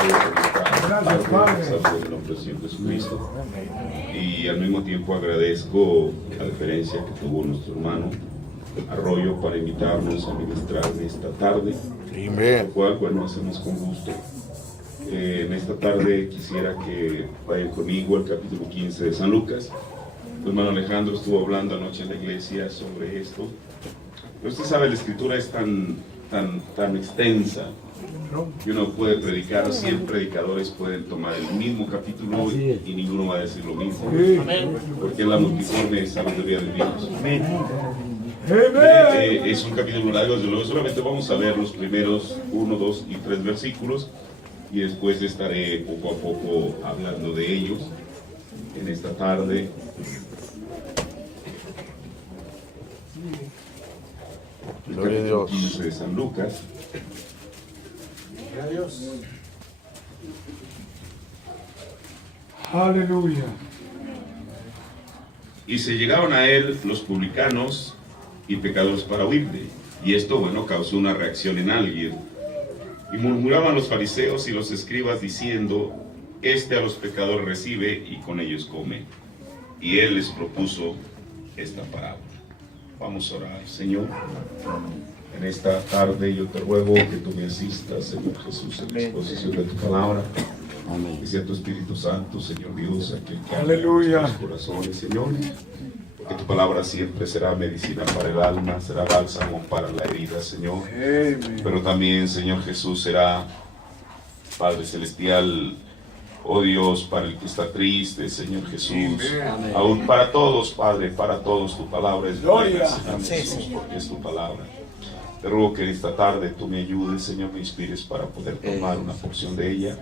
En el nombre del Señor Jesucristo. Y al mismo tiempo agradezco la deferencia que tuvo nuestro hermano Arroyo para invitarnos a ministrar en esta tarde, lo cual, bueno, hacemos con gusto. En esta tarde quisiera que vayan conmigo al capítulo 15 de San Lucas. El hermano Alejandro estuvo hablando anoche en la iglesia sobre esto. Pero usted sabe, la escritura es tan extensa que uno puede predicar, 100 predicadores pueden tomar el mismo capítulo y ninguno va a decir lo mismo, porque es la multiforme sabiduría de Dios. Es un capítulo largo, desde luego. Solamente vamos a ver los primeros 1, 2 y 3 versículos y después estaré poco a poco hablando de ellos en esta tarde. Gloria a Dios. 15 de San Lucas. Gloria a Dios. Aleluya. Y se llegaron a él los publicanos y pecadores para oírle. Y esto, bueno, causó una reacción en alguien. Y murmuraban los fariseos y los escribas diciendo: este a los pecadores recibe y con ellos come. Y él les propuso esta parábola. Vamos a orar. Señor, en esta tarde yo te ruego que tú me asistas, Señor Jesús, en la exposición de tu palabra. Que sea tu Espíritu Santo, Señor Dios, aquel que Aleluya. los corazones, Señor. Que tu palabra siempre será medicina para el alma, será bálsamo para la herida, Señor. Pero también, Señor Jesús, será, Padre Celestial, oh Dios, para el que está triste, Señor Jesús. Aún para todos, Padre, para todos tu palabra es buena, Señor Jesús, porque es tu palabra. Te ruego que esta tarde tú me ayudes, Señor, me inspires para poder tomar una porción de ella.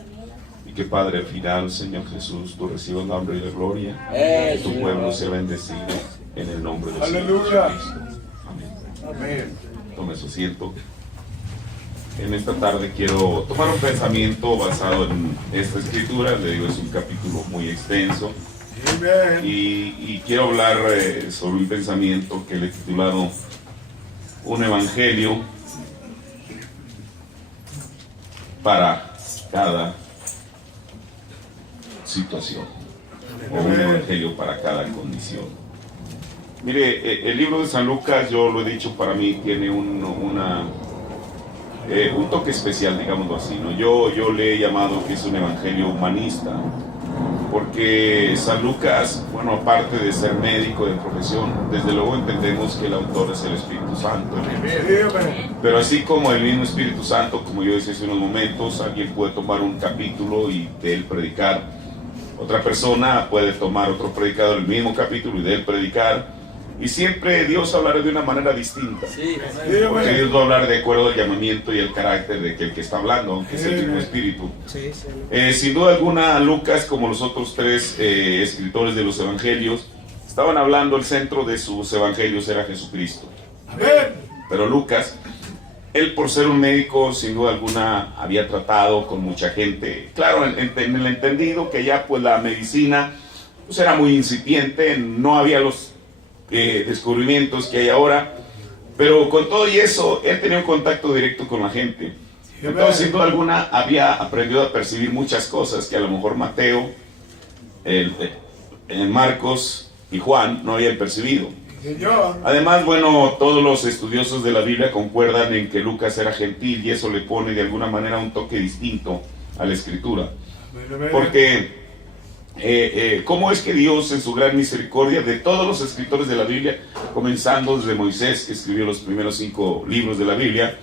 Y que, Padre, al final, Señor Jesús, tú recibas la honra y la gloria. Y tu pueblo sea bendecido en el nombre del Señor Jesucristo. Amén. Tome su asiento. En esta tarde quiero tomar un pensamiento basado en esta escritura. Le digo, es un capítulo muy extenso. Y quiero hablar sobre un pensamiento que le he titulado Un evangelio para cada situación, o un evangelio para cada condición. Mire, el libro de San Lucas, yo lo he dicho, para mí tiene un toque especial, digámoslo así, ¿no? Yo le he llamado que es un evangelio humanista, porque San Lucas, bueno, aparte de ser médico de profesión, desde luego entendemos que el autor es el Espíritu Santo. Pero así como el mismo Espíritu Santo, como yo decía hace unos momentos, alguien puede tomar un capítulo y de él predicar. Otra persona puede tomar otro predicador el mismo capítulo y de él predicar. Y siempre Dios hablará de una manera distinta. Porque Dios va a hablar de acuerdo al llamamiento y el carácter de el que está hablando, aunque es el mismo Espíritu. Sin duda alguna, Lucas, como los otros tres escritores de los evangelios, estaban hablando, el centro de sus evangelios era Jesucristo. Pero Lucas, él, por ser un médico, sin duda alguna había tratado con mucha gente. Claro, en el entendido que ya pues la medicina pues era muy incipiente, no había los descubrimientos que hay ahora, pero con todo y eso, él tenía un contacto directo con la gente. Entonces, sin duda alguna, había aprendido a percibir muchas cosas que a lo mejor Mateo, Marcos y Juan no habían percibido. Además, bueno, todos los estudiosos de la Biblia concuerdan en que Lucas era gentil, y eso le pone de alguna manera un toque distinto a la escritura. Porque ¿cómo es que Dios, en su gran misericordia, de todos los escritores de la Biblia, comenzando desde Moisés, que escribió los primeros 5 libros de la Biblia,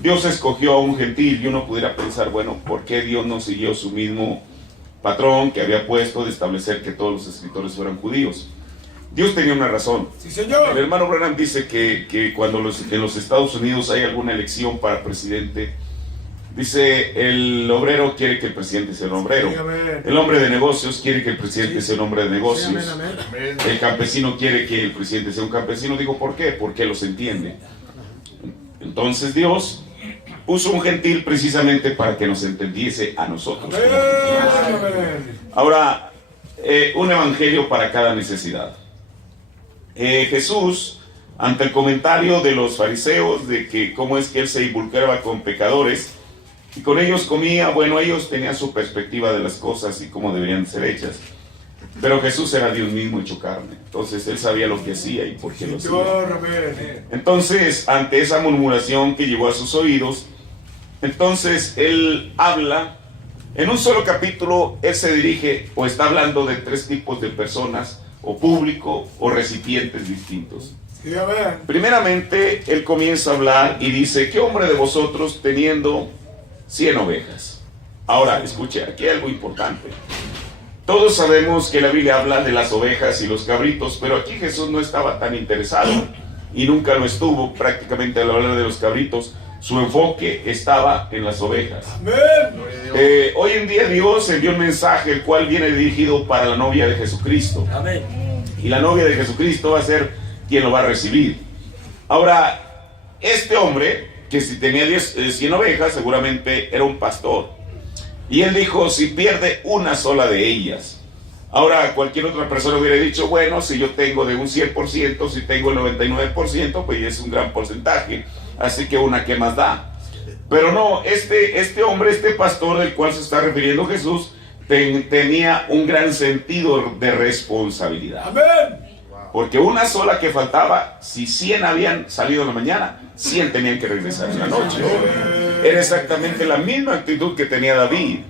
Dios escogió a un gentil? Y uno pudiera pensar, bueno, ¿por qué Dios no siguió su mismo patrón que había puesto de establecer que todos los escritores fueran judíos? Dios tenía una razón. Sí, señor. El hermano Branham dice que cuando en los Estados Unidos hay alguna elección para presidente, dice, el obrero quiere que el presidente sea un obrero. Sí, el hombre de negocios quiere que el presidente sea un hombre de negocios. Sí, amén. El campesino quiere que el presidente sea un campesino. Digo, ¿por qué? Porque los entiende. Entonces Dios puso un gentil precisamente para que nos entendiese a nosotros. Ahora, un evangelio para cada necesidad. Jesús, ante el comentario de los fariseos de que cómo es que él se involucraba con pecadores, y con ellos comía. Bueno, ellos tenían su perspectiva de las cosas y cómo deberían ser hechas. Pero Jesús era Dios mismo hecho carne. Entonces Él sabía lo que hacía y por qué lo hacía. Entonces, ante esa murmuración que llegó a sus oídos, entonces Él habla. En un solo capítulo, Él se dirige o está hablando de tres tipos de personas, o público, o recipientes distintos. Primeramente, Él comienza a hablar y dice: ¿qué hombre de vosotros teniendo 100 ovejas? Ahora, escuche, aquí hay algo importante. Todos sabemos que la Biblia habla de las ovejas y los cabritos, pero aquí Jesús no estaba tan interesado, y nunca lo estuvo prácticamente al hablar de los cabritos. Su enfoque estaba en las ovejas. Hoy en día Dios envió un mensaje el cual viene dirigido para la novia de Jesucristo. Amén. Y la novia de Jesucristo va a ser quien lo va a recibir. Ahora, este hombre, que si tenía 100 ovejas, seguramente era un pastor. Y él dijo: si pierde una sola de ellas. Ahora, cualquier otra persona hubiera dicho: bueno, si yo tengo de un 100%, si tengo el 99%, pues es un gran porcentaje. Así que una, ¿qué más da? Pero no, este hombre, este pastor del cual se está refiriendo Jesús, tenía un gran sentido de responsabilidad. Amén. Porque una sola que faltaba, si 100 habían salido en la mañana, 100 tenían que regresar en la noche. Era exactamente la misma actitud que tenía David.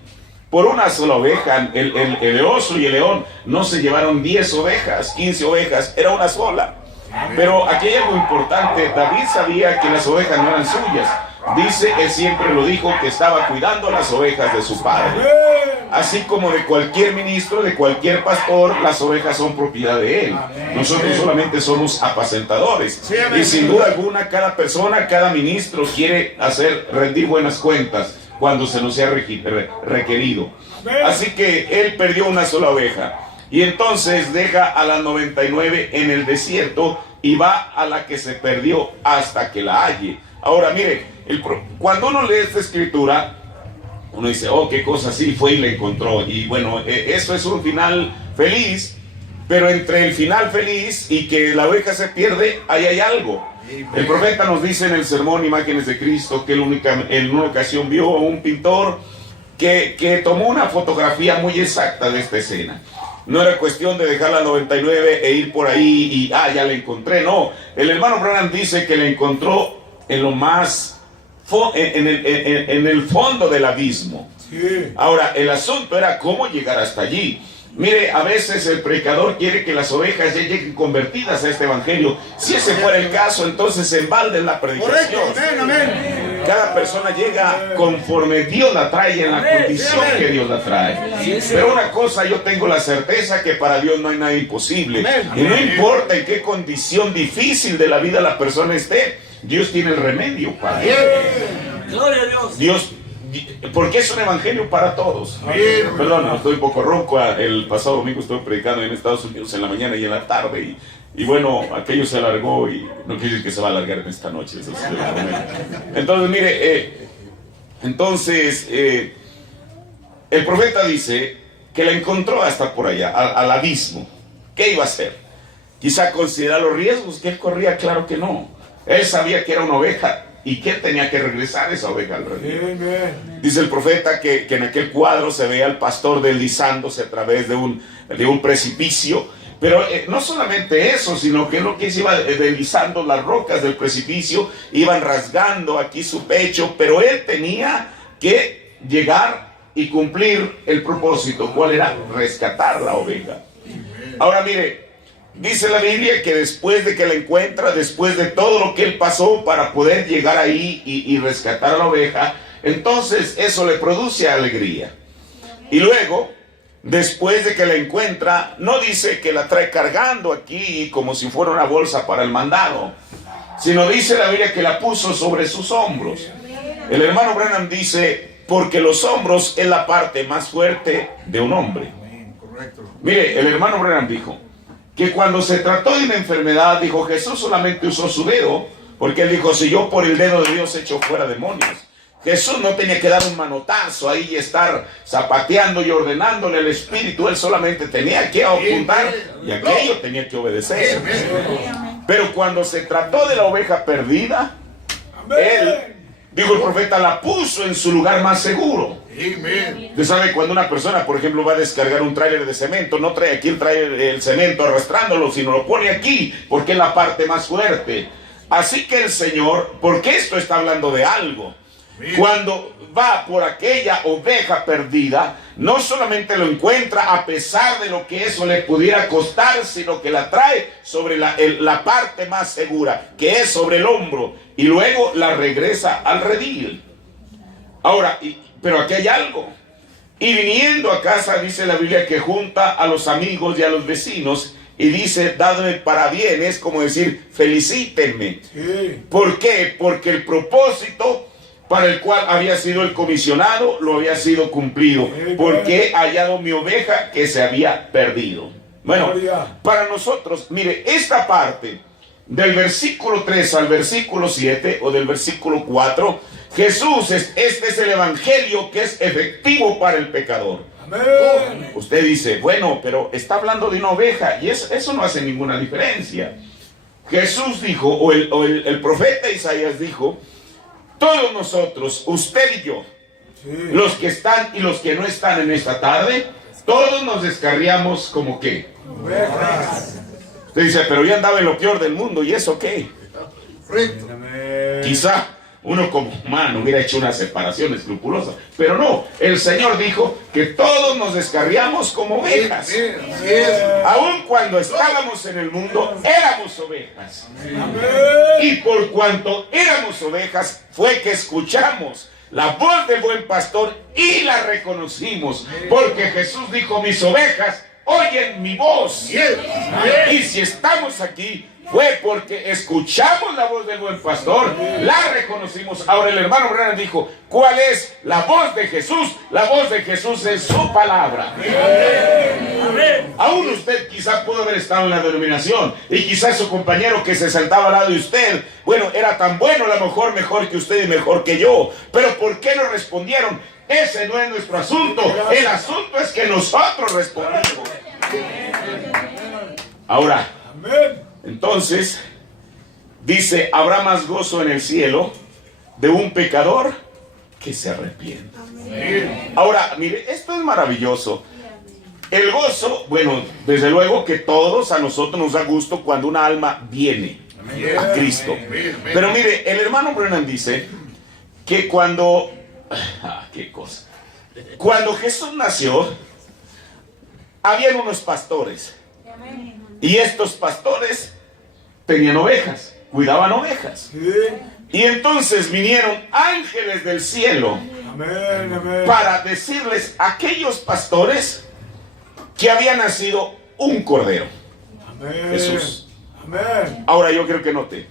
Por una sola oveja, el oso y el león no se llevaron 10 ovejas, 15 ovejas, era una sola. Pero aquí hay algo importante. David sabía que las ovejas no eran suyas. Dice, él siempre lo dijo, que estaba cuidando las ovejas de su padre. Así como de cualquier ministro, de cualquier pastor, las ovejas son propiedad de él. Nosotros solamente somos apacentadores. Y sin duda alguna, cada persona, cada ministro quiere rendir buenas cuentas cuando se nos sea requerido. Así que él perdió una sola oveja. Y entonces deja a las 99 en el desierto y va a la que se perdió hasta que la halle. Ahora mire, cuando uno lee esta escritura, uno dice: oh, qué cosa, sí, fue y la encontró. Y bueno, eso es un final feliz, pero entre el final feliz y que la oveja se pierde, ahí hay algo. El profeta nos dice en el sermón Imágenes de Cristo que en una ocasión vio a un pintor que tomó una fotografía muy exacta de esta escena. No era cuestión de dejar la 99 e ir por ahí y ya la encontré. No, el hermano Branham dice que la encontró en lo más en el fondo del abismo. Sí. Ahora, el asunto era cómo llegar hasta allí. Mire, a veces el predicador quiere que las ovejas ya lleguen convertidas a este evangelio. Si ese fuera el caso, entonces se embalde la predicación. Correcto, amén. Cada persona llega conforme Dios la trae, en la condición que Dios la trae. Pero una cosa, yo tengo la certeza que para Dios no hay nada imposible. Y no importa en qué condición difícil de la vida la persona esté, Dios tiene el remedio para él. Gloria a Dios. Porque es un evangelio para todos. Perdón, estoy un poco ronco. El pasado domingo estuve predicando en Estados Unidos en la mañana y en la tarde. Y bueno, aquello se alargó y no quiere decir que se va a alargar en esta noche. Eso sí, entonces, mire, el profeta dice que la encontró hasta por allá, al abismo. ¿Qué iba a hacer? Quizá considerar los riesgos que él corría. Claro que no. Él sabía que era una oveja y que tenía que regresar esa oveja al redil. Dice el profeta que en aquel cuadro se veía al pastor deslizándose a través de un precipicio. Pero no solamente eso, sino que lo que se iba deslizando las rocas del precipicio, iban rasgando aquí su pecho, pero él tenía que llegar y cumplir el propósito. ¿Cuál era? Rescatar la oveja. Ahora mire, dice la Biblia que después de que la encuentra, después de todo lo que él pasó para poder llegar ahí y rescatar a la oveja, entonces eso le produce alegría. Y luego, después de que la encuentra, no dice que la trae cargando aquí como si fuera una bolsa para el mandado, sino dice la Biblia que la puso sobre sus hombros. El hermano Branham dice, porque los hombros es la parte más fuerte de un hombre. Mire, el hermano Branham dijo que cuando se trató de una enfermedad, dijo, Jesús solamente usó su dedo, porque él dijo, si yo por el dedo de Dios echo fuera demonios. Jesús no tenía que dar un manotazo ahí y estar zapateando y ordenándole al Espíritu. Él solamente tenía que apuntar y aquello tenía que obedecer. Pero cuando se trató de la oveja perdida, él Dijo el profeta, la puso en su lugar más seguro. Usted sabe, cuando una persona, por ejemplo, va a descargar un tráiler de cemento, no trae aquí el cemento arrastrándolo, sino lo pone aquí, porque es la parte más fuerte. Así que el Señor, porque esto está hablando de algo, cuando va por aquella oveja perdida, no solamente lo encuentra a pesar de lo que eso le pudiera costar, sino que la trae sobre la parte más segura, que es sobre el hombro, y luego la regresa al redil. Ahora, pero aquí hay algo. Y viniendo a casa, dice la Biblia, que junta a los amigos y a los vecinos, y dice, dadme parabienes, como decir, felicítenme. Sí. ¿Por qué? Porque el propósito para el cual había sido el comisionado lo había sido cumplido, porque he hallado mi oveja que se había perdido. Bueno, para nosotros, mire, esta parte del versículo 3 al versículo 7 o del versículo 4, Jesús, este es el evangelio que es efectivo para el pecador. Amén. Usted dice, bueno, pero está hablando de una oveja, y eso no hace ninguna diferencia. Jesús dijo, o el profeta Isaías dijo, todos nosotros, usted y yo, sí, los que están y los que no están en esta tarde, todos nos descarriamos como ¿qué? Ovejas. Usted dice, pero yo andaba en lo peor del mundo, ¿y eso qué? Quizá uno como humano hubiera hecho una separación escrupulosa, pero no, el Señor dijo que todos nos descarriamos como ovejas. Aun cuando estábamos en el mundo, éramos ovejas. Y por cuanto éramos ovejas, fue que escuchamos la voz del buen pastor y la reconocimos, porque Jesús dijo, mis ovejas oyen mi voz. Y si estamos aquí, fue porque escuchamos la voz del buen pastor, la reconocimos. Ahora el hermano Branham dijo, ¿cuál es la voz de Jesús? La voz de Jesús es su palabra. Amén. Aún usted quizá pudo haber estado en la denominación, y quizás su compañero que se sentaba al lado de usted, bueno, era tan bueno, a lo mejor que usted y mejor que yo, pero ¿por qué no respondieron? Ese no es nuestro asunto. El asunto es que nosotros respondimos. Ahora, entonces, dice, habrá más gozo en el cielo de un pecador que se arrepienta. Ahora, mire, esto es maravilloso. El gozo, bueno, desde luego que todos a nosotros nos da gusto cuando una alma viene a Cristo. Pero mire, el hermano Branham dice que cuando Jesús nació, habían unos pastores. Y estos pastores tenían ovejas, cuidaban ovejas. Y entonces vinieron ángeles del cielo para decirles a aquellos pastores que había nacido un cordero. Jesús. Ahora yo creo que note.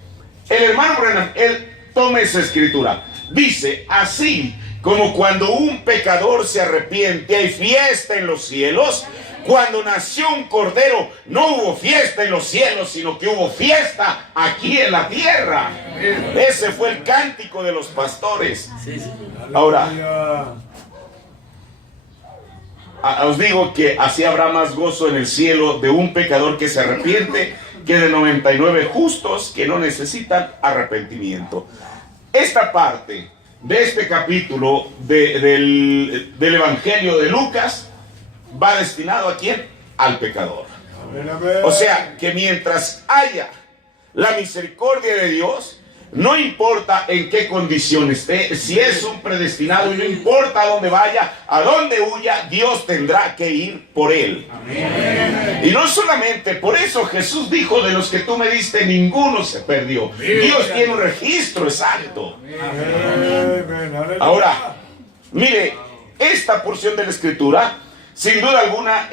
El hermano Branham, él toma esa escritura. Dice, así como cuando un pecador se arrepiente, hay fiesta en los cielos. Cuando nació un cordero, no hubo fiesta en los cielos, sino que hubo fiesta aquí en la tierra. Ese fue el cántico de los pastores. Ahora, os digo que así habrá más gozo en el cielo de un pecador que se arrepiente que de 99 justos que no necesitan arrepentimiento. Esta parte de este capítulo del Evangelio de Lucas va destinado ¿a quién? Al pecador. O sea, que mientras haya la misericordia de Dios, no importa en qué condición esté, si es un predestinado, y no importa a dónde vaya, a dónde huya, Dios tendrá que ir por él. Amén. Y no solamente, por eso Jesús dijo, de los que tú me diste, ninguno se perdió. Amén. Dios tiene un registro exacto. Amén. Ahora, mire, esta porción de la Escritura, sin duda alguna,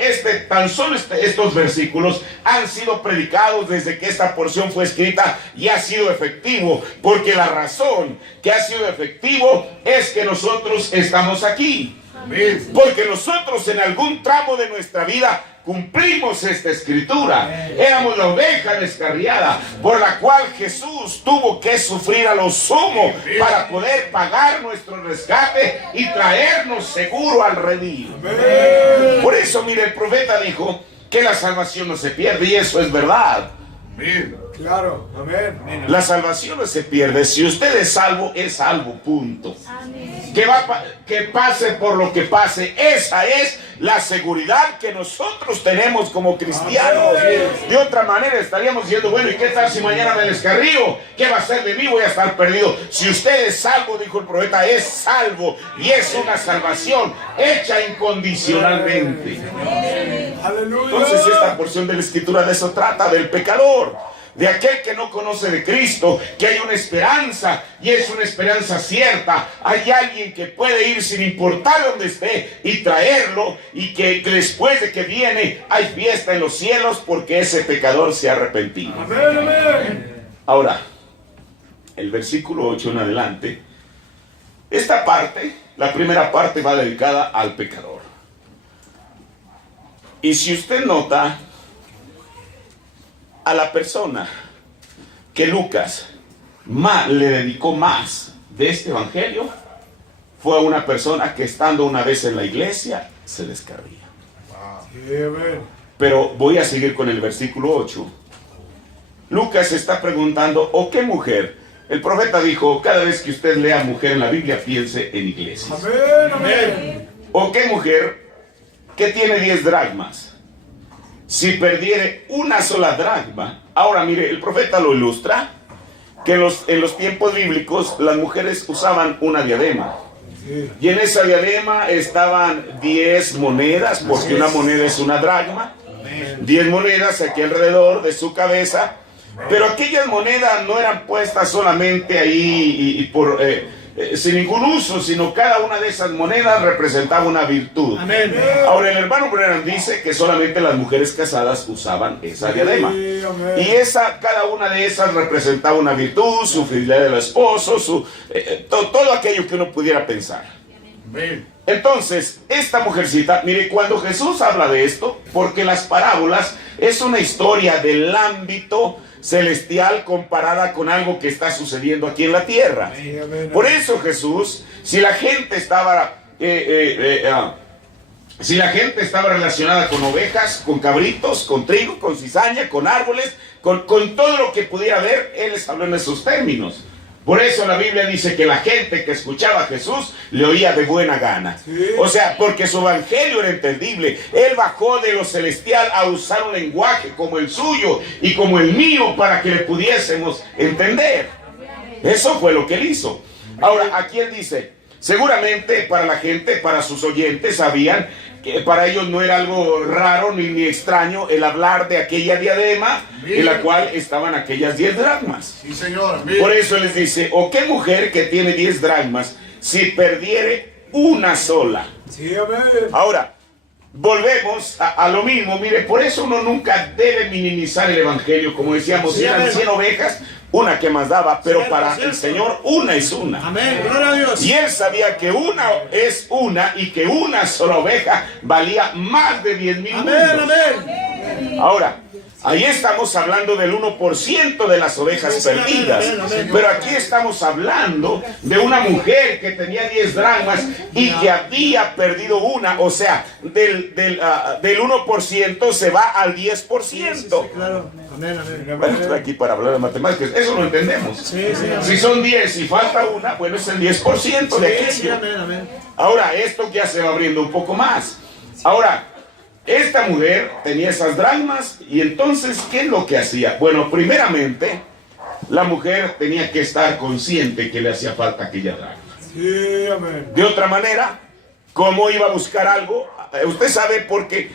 tan solo estos versículos han sido predicados desde que esta porción fue escrita y ha sido efectivo, porque la razón que ha sido efectivo es que nosotros estamos aquí. Porque nosotros en algún tramo de nuestra vida cumplimos esta escritura. Éramos la oveja descarriada por la cual Jesús tuvo que sufrir a lo sumo para poder pagar nuestro rescate y traernos seguro al redil. Por eso, mire, el profeta dijo que la salvación no se pierde, y eso es verdad. Claro, amén. La salvación no se pierde. Si usted es salvo, punto. Que pase por lo que pase, esa es la seguridad que nosotros tenemos como cristianos. De otra manera estaríamos diciendo, bueno, ¿y qué tal si mañana me descarrío? ¿Qué va a ser de mí? Voy a estar perdido. Si usted es salvo, dijo el profeta, es salvo. Y es una salvación hecha incondicionalmente. Aleluya. Entonces esta porción de la Escritura de eso trata, del pecador, de aquel que no conoce de Cristo, que hay una esperanza, y es una esperanza cierta. Hay alguien que puede ir sin importar dónde esté y traerlo, y que después de que viene hay fiesta en los cielos porque ese pecador se ha arrepentido. Amén, amén. Ahora, el versículo 8 en adelante, esta parte, la primera parte va dedicada al pecador. Y si usted nota, a la persona que Lucas le dedicó más de este evangelio fue a una persona que estando una vez en la iglesia se descarría. Pero voy a seguir con el versículo 8. Lucas está preguntando, ¿o qué mujer? El profeta dijo, cada vez que usted lea mujer en la Biblia, piense en iglesias. Amén, amén. ¿O qué mujer que tiene 10 dracmas? Si perdiere una sola dracma. Ahora mire, el profeta lo ilustra, que en los tiempos bíblicos las mujeres usaban una diadema. Y en esa diadema estaban 10 monedas, porque una moneda es una dracma. 10 monedas aquí alrededor de su cabeza. Pero aquellas monedas no eran puestas solamente ahí sin ningún uso, sino cada una de esas monedas representaba una virtud. Amén. Ahora el hermano Branham dice que solamente las mujeres casadas usaban esa diadema. Y cada una de esas representaba una virtud, su fidelidad del esposo, todo aquello que uno pudiera pensar. Entonces, esta mujercita, mire, cuando Jesús habla de esto, porque las parábolas es una historia del ámbito celestial comparada con algo que está sucediendo aquí en la tierra. Por eso Jesús, si la gente estaba relacionada con ovejas, con cabritos, con trigo, con cizaña, con árboles, con todo lo que pudiera ver, Él les habló en esos términos. Por eso la Biblia dice que la gente que escuchaba a Jesús le oía de buena gana. O sea, porque su evangelio era entendible. Él bajó de lo celestial a usar un lenguaje como el suyo y como el mío para que le pudiésemos entender. Eso fue lo que él hizo. Ahora, aquí él dice, seguramente para la gente, para sus oyentes, sabían que para ellos no era algo raro ni extraño el hablar de aquella diadema en la cual estaban aquellas 10 dracmas. Sí, señor. Por eso les dice, ¿o qué mujer que tiene 10 dracmas si perdiere una sola? Sí, amén. Ahora, volvemos a lo mismo. Mire, por eso uno nunca debe minimizar el evangelio. Como decíamos, si eran 100 ovejas, una que más daba, pero para el Señor una es una. Amén, gloria a Dios. Y él sabía que una es una y que una sola oveja valía más de 10,000 mundos. Amén. Ahora, ahí estamos hablando del 1% de las ovejas perdidas. Pero aquí estamos hablando de una mujer que tenía 10 dracmas y que había perdido una. O sea, del 1% se va al 10%. Claro. Amén, amén. Bueno, estoy aquí para hablar de matemáticas. Eso lo entendemos. Si son 10 y falta una, bueno, es el 10% de aquello. Ahora, esto ya se va abriendo un poco más. Ahora, esta mujer tenía esas dracmas y entonces, ¿qué es lo que hacía? Bueno, primeramente, la mujer tenía que estar consciente que le hacía falta aquella dracma. Sí, amén. De otra manera, ¿cómo iba a buscar algo? Usted sabe, porque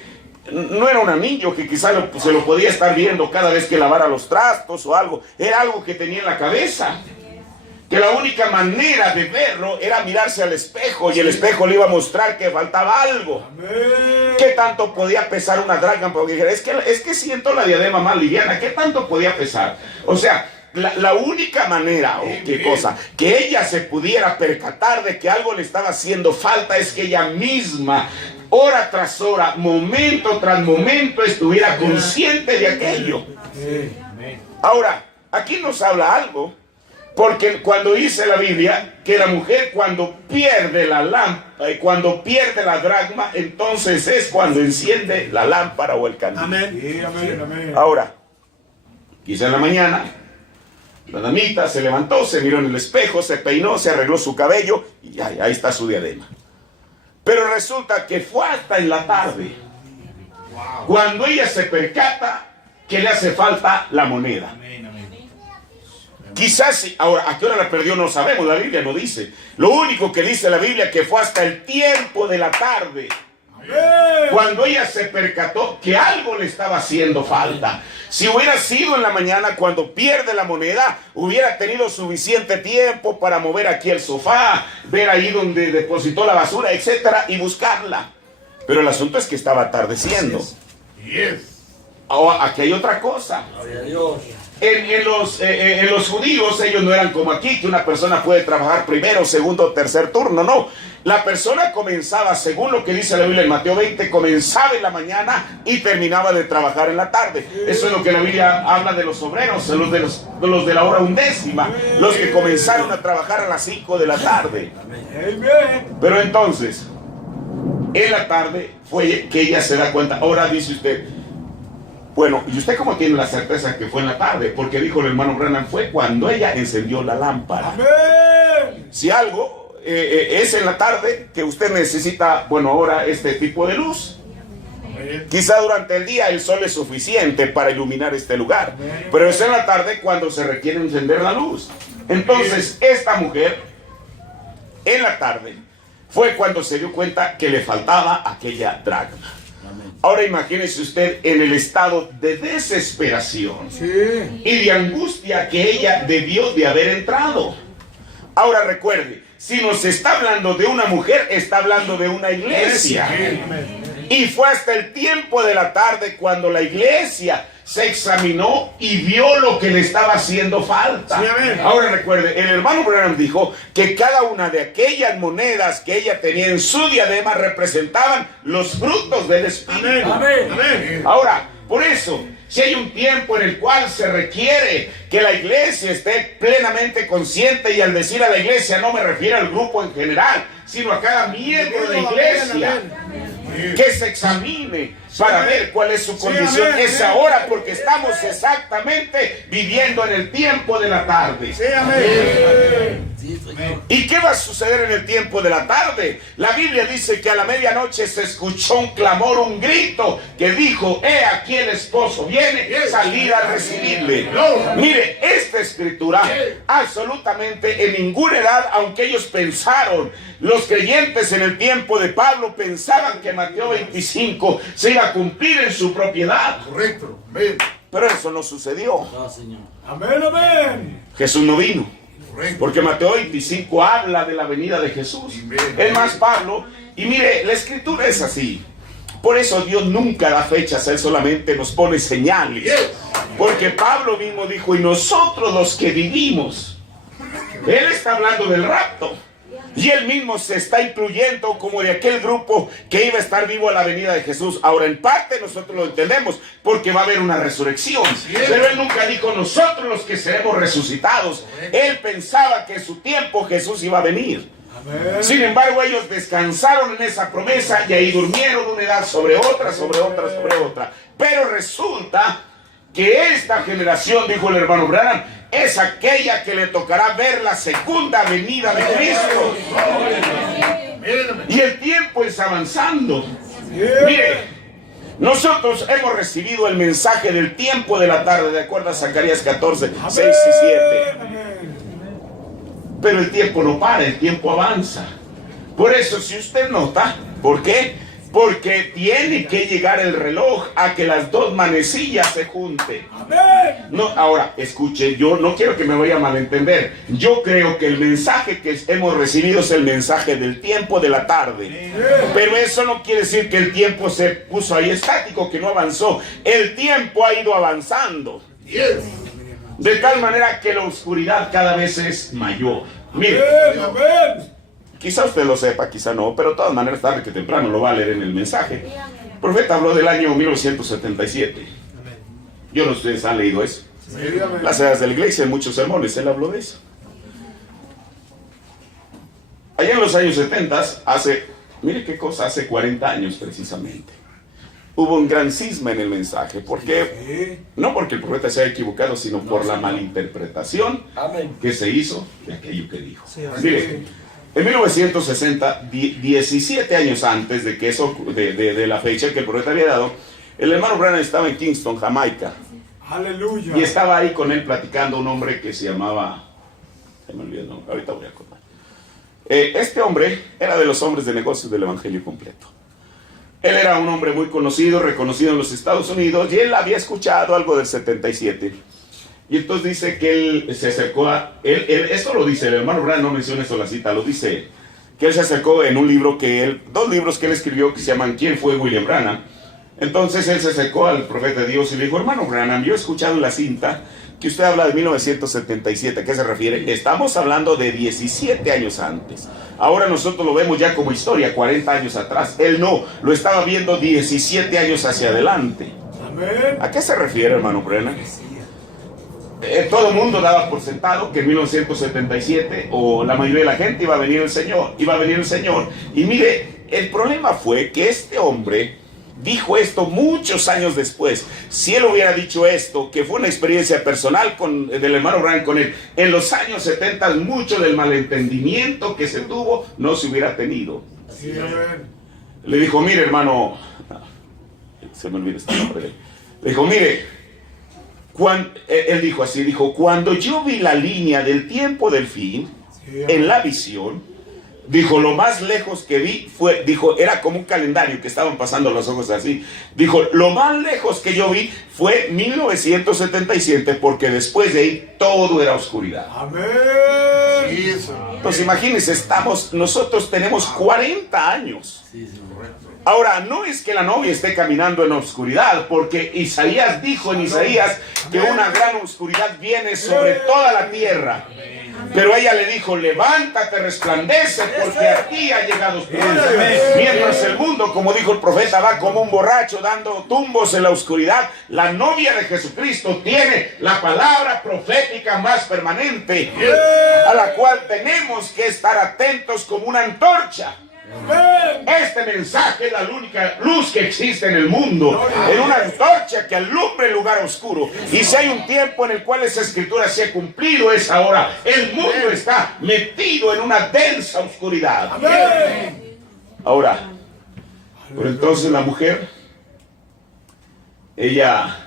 no era un anillo que quizás se lo podía estar viendo cada vez que lavara los trastos o algo. Era algo que tenía en la cabeza. Que la única manera de verlo era mirarse al espejo y el espejo le iba a mostrar que faltaba algo. Amén. ¿Qué tanto podía pesar una dracma? Porque dijera, es que siento la diadema más liviana. ¿Qué tanto podía pesar? O sea, la única manera, qué cosa, que ella se pudiera percatar de que algo le estaba haciendo falta es que ella misma, hora tras hora, momento tras momento, estuviera consciente de aquello. Ahora, aquí nos habla algo. Porque cuando dice la Biblia que la mujer cuando pierde la lámpara, cuando pierde la dracma, entonces es cuando enciende la lámpara o el candil. Amén. Sí, amén, amén. Ahora, Quizá en la mañana, la damita se levantó, se miró en el espejo, se peinó, se arregló su cabello y ahí está su diadema. Pero resulta que fue hasta en la tarde, cuando ella se percata que le hace falta la moneda. Quizás, ahora, ¿a qué hora la perdió? No sabemos, la Biblia no dice. Lo único que dice la Biblia que fue hasta el tiempo de la tarde, cuando ella se percató que algo le estaba haciendo falta. Si hubiera sido en la mañana cuando pierde la moneda, hubiera tenido suficiente tiempo para mover aquí el sofá, ver ahí donde depositó la basura, etcétera, y buscarla. Pero el asunto es que estaba atardeciendo. Ahora, aquí hay otra cosa. En los judíos, ellos no eran como aquí, que una persona puede trabajar primero, segundo, tercer turno, no. La persona comenzaba, según lo que dice la Biblia en Mateo 20, comenzaba en la mañana y terminaba de trabajar en la tarde. Eso es lo que la Biblia habla de los obreros, los de la hora undécima, los que comenzaron a trabajar a las 5 de la tarde. Pero entonces, en la tarde fue que ella se da cuenta. Ahora dice usted, bueno, ¿y usted cómo tiene la certeza que fue en la tarde? Porque dijo el hermano Branham, fue cuando ella encendió la lámpara. Si algo es en la tarde que usted necesita, bueno, ahora este tipo de luz. Quizá durante el día el sol es suficiente para iluminar este lugar, pero es en la tarde cuando se requiere encender la luz. Entonces, esta mujer, en la tarde, fue cuando se dio cuenta que le faltaba aquella dracma. Ahora imagínese usted en el estado de desesperación y de angustia que ella debió de haber entrado. Ahora recuerde, si nos está hablando de una mujer, está hablando de una iglesia. Y fue hasta el tiempo de la tarde cuando la iglesia se examinó y vio lo que le estaba haciendo falta. Ahora recuerde, el hermano Branham dijo que cada una de aquellas monedas que ella tenía en su diadema representaban los frutos del Espíritu. Ahora, por eso, si hay un tiempo en el cual se requiere que la iglesia esté plenamente consciente, y al decir a la iglesia no me refiero al grupo en general, sino a cada miembro de la iglesia, que se examine para ver cuál es su condición. Es ahora, porque estamos exactamente viviendo en el tiempo de la tarde. ¿Y qué va a suceder en el tiempo de la tarde? La Biblia dice que a la medianoche se escuchó un clamor, un grito que dijo: he aquí el esposo viene, salid a recibirle. Mire, esta escritura absolutamente en ninguna edad, aunque ellos pensaron, los creyentes en el tiempo de Pablo pensaban que Mateo 25 se iba a cumplir en su propiedad. Correcto. Pero eso no sucedió. Amén, amén. Jesús no vino. Porque Mateo 25 habla de la venida de Jesús. Es más, Pablo, y mire, la escritura es así. Por eso Dios nunca da fechas, Él solamente nos pone señales. Porque Pablo mismo dijo: y nosotros los que vivimos. Él está hablando del rapto. Y él mismo se está incluyendo como de aquel grupo que iba a estar vivo a la venida de Jesús. Ahora, en parte nosotros lo entendemos porque va a haber una resurrección. Pero él nunca dijo nosotros los que seremos resucitados. Él pensaba que en su tiempo Jesús iba a venir. Sin embargo, ellos descansaron en esa promesa y ahí durmieron una edad sobre otra, sobre otra, sobre otra. Pero resulta que esta generación, dijo el hermano Branham, es aquella que le tocará ver la segunda venida de Cristo. Y el tiempo es avanzando. Mire, nosotros hemos recibido el mensaje del tiempo de la tarde, de acuerdo a Zacarías 14, 6 y 7. Pero el tiempo no para, el tiempo avanza. Por eso, si usted nota, ¿por qué? Porque tiene que llegar el reloj a que las dos manecillas se junten. No, ahora, escuche, yo no quiero que me vaya a malentender. Yo creo que el mensaje que hemos recibido es el mensaje del tiempo de la tarde. Pero eso no quiere decir que el tiempo se puso ahí estático, que no avanzó. El tiempo ha ido avanzando. De tal manera que la oscuridad cada vez es mayor. Mire, quizá usted lo sepa, quizá no, pero de todas maneras tarde que temprano lo va a leer en el mensaje. El profeta habló del año 1977. Yo no sé si ustedes han leído eso. Las edades de la iglesia, en muchos sermones, él habló de eso. Allá en los años 70, mire qué cosa, hace 40 años precisamente. hubo un gran cisma en el mensaje. ¿Por qué? No porque el profeta se haya equivocado, sino por la malinterpretación que se hizo de aquello que dijo. Mire, en 1960, 17 años antes de que eso, de la fecha que el profeta había dado, el hermano Branham estaba en Kingston, Jamaica. Aleluya. Y estaba ahí con él platicando un hombre que se llamaba... Se me olvidó el nombre, ahorita voy a acordar. Este hombre era de los hombres de negocios del Evangelio completo. Él era un hombre muy conocido, reconocido en los Estados Unidos, y él había escuchado algo del 77. Y entonces dice que él se acercó a... esto lo dice, el hermano Branham no menciona eso, la cita, lo dice él. Que él se acercó en un libro dos libros que él escribió que se llaman ¿Quién fue William Branham? Entonces él se acercó al profeta de Dios y le dijo, hermano Branham, yo he escuchado en la cinta que usted habla de 1977, ¿a qué se refiere? Estamos hablando de 17 años antes. Ahora nosotros lo vemos ya como historia, 40 años atrás. Él no, lo estaba viendo 17 años hacia adelante. Amén. ¿A qué se refiere, hermano Branham? Todo el mundo daba por sentado que en 1977, o la mayoría de la gente, iba a venir el Señor. Y mire, el problema fue que este hombre dijo esto muchos años después. Si él hubiera dicho esto, que fue una experiencia personal del hermano Branham con él, en los años 70 mucho del malentendimiento que se tuvo no se hubiera tenido. Sí, amén. Le dijo, mire hermano, se me olvida este nombre de él. Le dijo, mire, él dijo así, dijo, cuando yo vi la línea del tiempo del fin, en la visión, dijo, lo más lejos que vi fue, dijo, era como un calendario que estaban pasando los ojos así. Dijo, lo más lejos que yo vi fue 1977, porque después de ahí todo era oscuridad. Amén. Sí, eso. Entonces imagínense, nosotros tenemos 40 años. Ahora, no es que la novia esté caminando en oscuridad, porque Isaías dijo en Isaías que una gran oscuridad viene sobre toda la tierra. Pero ella le dijo, levántate, resplandece, porque a ti ha llegado oscuridad. Mientras el mundo, como dijo el profeta, va como un borracho dando tumbos en la oscuridad, la novia de Jesucristo tiene la palabra profética más permanente, a la cual tenemos que estar atentos como una antorcha. Este mensaje es la única luz que existe en el mundo, en una antorcha que alumbre el lugar oscuro. Y si hay un tiempo en el cual esa escritura se ha cumplido, es ahora. El mundo está metido en una densa oscuridad. Ahora, pero entonces la mujer, ella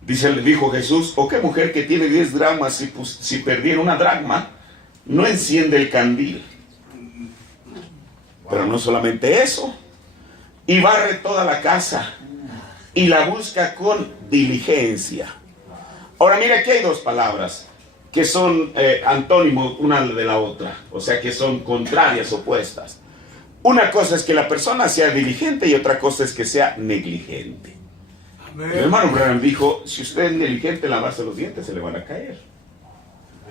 dijo Jesús, ¿o qué mujer que tiene 10 dracmas si perdiera una dracma, no enciende el candil? Pero no solamente eso, y barre toda la casa y la busca con diligencia. Ahora mira, aquí hay dos palabras que son antónimos una de la otra, o sea que son contrarias, opuestas. Una cosa es que la persona sea diligente y otra cosa es que sea negligente. Amén. El hermano Branham dijo, si usted es negligente en lavarse los dientes, se le van a caer.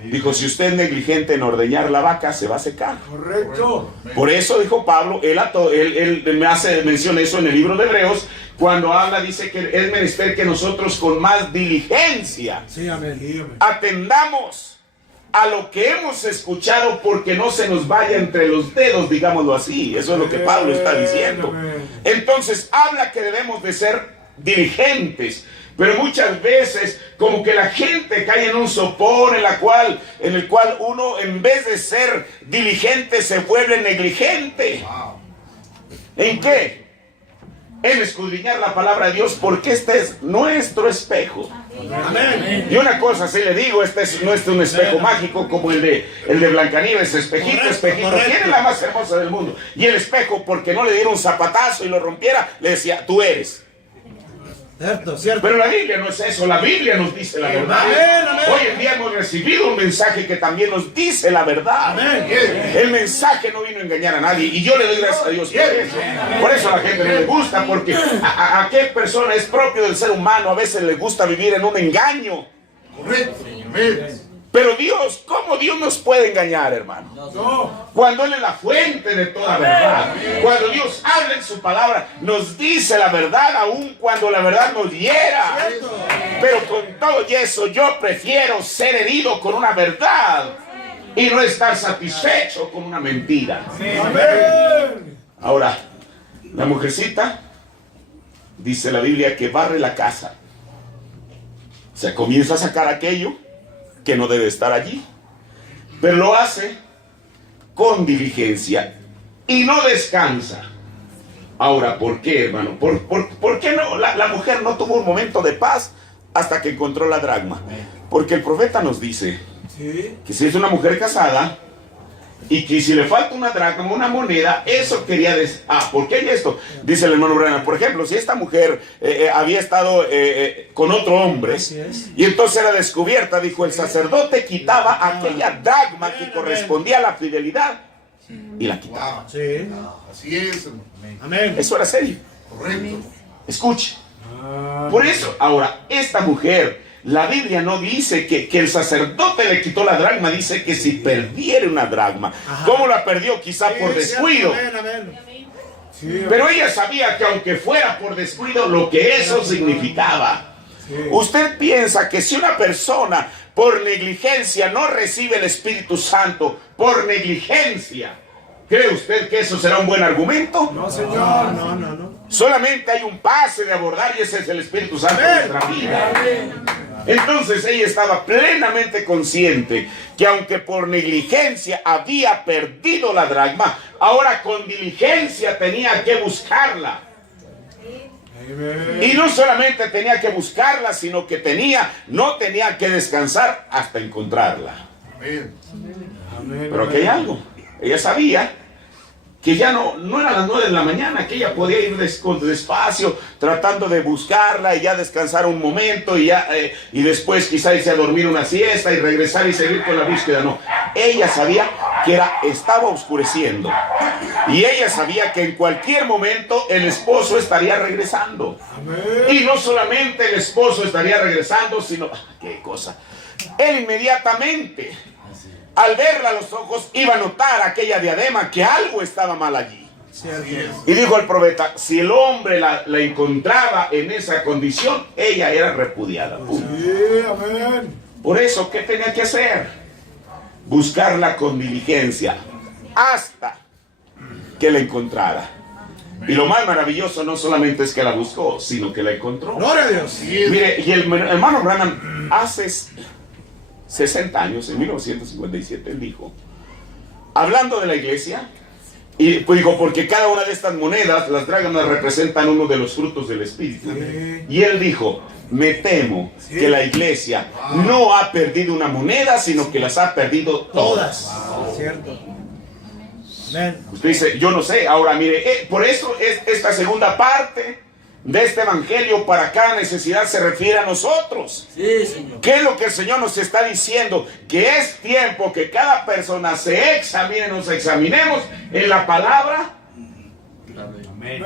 Dijo, si usted es negligente en ordeñar la vaca, se va a secar. Correcto. Por eso dijo Pablo, él me hace mención eso en el libro de Hebreos, cuando habla, dice que es menester que nosotros con más diligencia atendamos a lo que hemos escuchado, porque no se nos vaya entre los dedos, digámoslo así. Eso es lo que Pablo está diciendo. Entonces habla que debemos de ser diligentes. Pero muchas veces como que la gente cae en un sopor en el cual uno, en vez de ser diligente, se vuelve negligente. ¿En qué? En escudriñar la palabra de Dios, porque este es nuestro espejo. Amén. Y una cosa sí le digo, no es un espejo mágico como el de Blancanieves, espejito, tiene la más hermosa del mundo. Y el espejo, porque no le diera un zapatazo y lo rompiera, le decía, tú eres. Cierto. Pero la Biblia no es eso, la Biblia nos dice la verdad. Hoy en día hemos recibido un mensaje que también nos dice la verdad. El mensaje no vino a engañar a nadie, y yo le doy gracias a Dios por eso. Por eso a la gente no le gusta, porque a qué persona es propio del ser humano, a veces le gusta vivir en un engaño. Correcto. Pero Dios, ¿cómo Dios nos puede engañar, hermano? No. Cuando Él es la fuente de toda verdad. Cuando Dios habla en su palabra, nos dice la verdad, aun cuando la verdad nos hiera. Pero con todo y eso, yo prefiero ser herido con una verdad y no estar satisfecho con una mentira. Ahora, la mujercita dice la Biblia que barre la casa. O sea, comienza a sacar aquello que no debe estar allí. Pero lo hace con diligencia y no descansa. Ahora, ¿por qué, hermano? ¿Por qué no? La mujer no tuvo un momento de paz hasta que encontró la dracma. Porque el profeta nos dice que si es una mujer casada y que si le falta una dracma, una moneda, eso quería decir. ¿Por qué hay esto? Dice el hermano Branham. Por ejemplo, si esta mujer había estado con otro hombre y entonces era descubierta, dijo, el sacerdote quitaba aquella dracma que correspondía a la fidelidad y la quitaba. Así es, hermano. Amén. Eso era serio. Correcto. Escuche. Por eso, ahora, esta mujer, la Biblia no dice que el sacerdote le quitó la dracma, dice que si perdiera una dracma. ¿Cómo la perdió? Quizá por descuido. Pero ella sabía que aunque fuera por descuido, lo que eso significaba. Usted piensa que si una persona por negligencia no recibe el Espíritu Santo, por negligencia, ¿cree usted que eso será un buen argumento? No, Señor. No. Solamente hay un pase de abordar y ese es el Espíritu Santo de nuestra vida. Entonces ella estaba plenamente consciente que aunque por negligencia había perdido la dracma, ahora con diligencia tenía que buscarla. Y no solamente tenía que buscarla, sino que no tenía que descansar hasta encontrarla. Pero aquí hay algo. Ella sabía que ya no eran las 9 de la mañana, que ella podía ir despacio, tratando de buscarla y ya descansar un momento y después quizá irse a dormir una siesta y regresar y seguir con la búsqueda. No, ella sabía que estaba oscureciendo y ella sabía que en cualquier momento el esposo estaría regresando. Y no solamente el esposo estaría regresando, sino, qué cosa, él inmediatamente, al verla a los ojos, iba a notar aquella diadema, que algo estaba mal allí. Y dijo el profeta, si el hombre la encontraba en esa condición, ella era repudiada. Por eso, ¿qué tenía que hacer? Buscarla con diligencia hasta que la encontrara. Y lo más maravilloso no solamente es que la buscó, sino que la encontró. Gloria a Dios. Mire, y el hermano Branham hace 60 años, en 1957, él dijo, hablando de la iglesia, y pues dijo, porque cada una de estas monedas, las dracmas, representan uno de los frutos del Espíritu. Y él dijo, me temo que la iglesia no ha perdido una moneda, sino que las ha perdido todas. Cierto. Usted dice, yo no sé. Ahora mire, por eso esta segunda parte de este evangelio para cada necesidad se refiere a nosotros. Sí, Señor. ¿Qué es lo que el Señor nos está diciendo? Que es tiempo que cada persona se examine, nos examinemos en la palabra. Amén.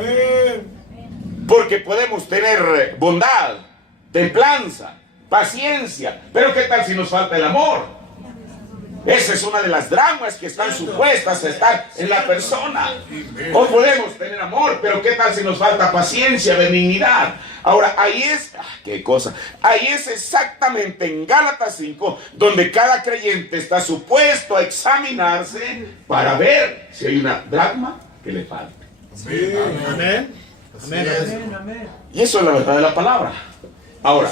Porque podemos tener bondad, templanza, paciencia, pero ¿qué tal si nos falta el amor? Esa es una de las dracmas que están supuestas a estar en la persona. O podemos tener amor, pero ¿qué tal si nos falta paciencia, benignidad? Ahora, ahí es, qué cosa, ahí es exactamente en Gálatas 5, donde cada creyente está supuesto a examinarse para ver si hay una dracma que le falta. Amén. Y eso es la verdad de la palabra. Ahora,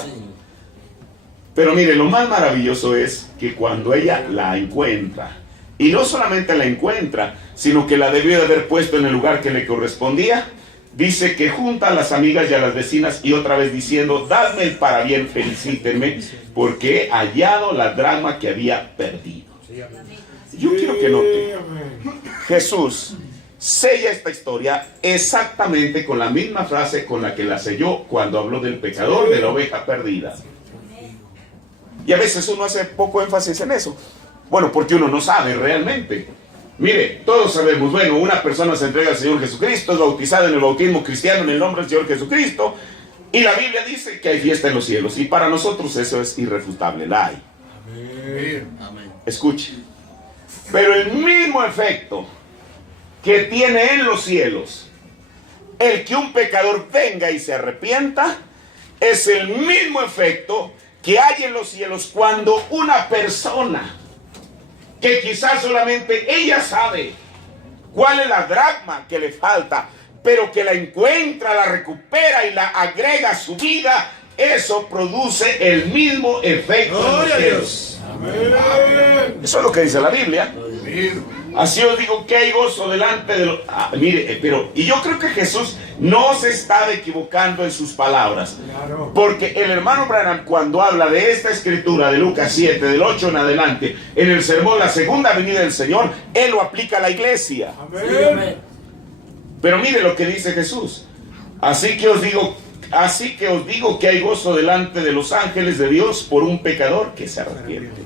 pero mire, lo más maravilloso es que cuando ella la encuentra, y no solamente la encuentra, sino que la debió de haber puesto en el lugar que le correspondía, dice que junta a las amigas y a las vecinas y otra vez diciendo, dadme el parabién, felicítenme, porque he hallado la dracma que había perdido. Yo quiero que note, Jesús sella esta historia exactamente con la misma frase con la que la selló cuando habló del pecador, de la oveja perdida. Y a veces uno hace poco énfasis en eso. Bueno, porque uno no sabe realmente. Mire, todos sabemos, bueno, una persona se entrega al Señor Jesucristo, es bautizada en el bautismo cristiano en el nombre del Señor Jesucristo, y la Biblia dice que hay fiesta en los cielos, y para nosotros eso es irrefutable, la hay. Amén. Escuche. Pero el mismo efecto que tiene en los cielos el que un pecador venga y se arrepienta, es el mismo efecto que hay en los cielos cuando una persona que quizás solamente ella sabe cuál es la dracma que le falta, pero que la encuentra, la recupera y la agrega a su vida, eso produce el mismo efecto. Gloria a Dios. Amén. Eso es lo que dice la Biblia. Así os digo que hay gozo delante de los... mire, y yo creo que Jesús no se estaba equivocando en sus palabras. Claro. Porque el hermano Branham, cuando habla de esta escritura de Lucas 7, del 8 en adelante, en el sermón La Segunda Venida del Señor, él lo aplica a la iglesia. Amén. Pero mire lo que dice Jesús. Así que os digo que hay gozo delante de los ángeles de Dios por un pecador que se arrepiente.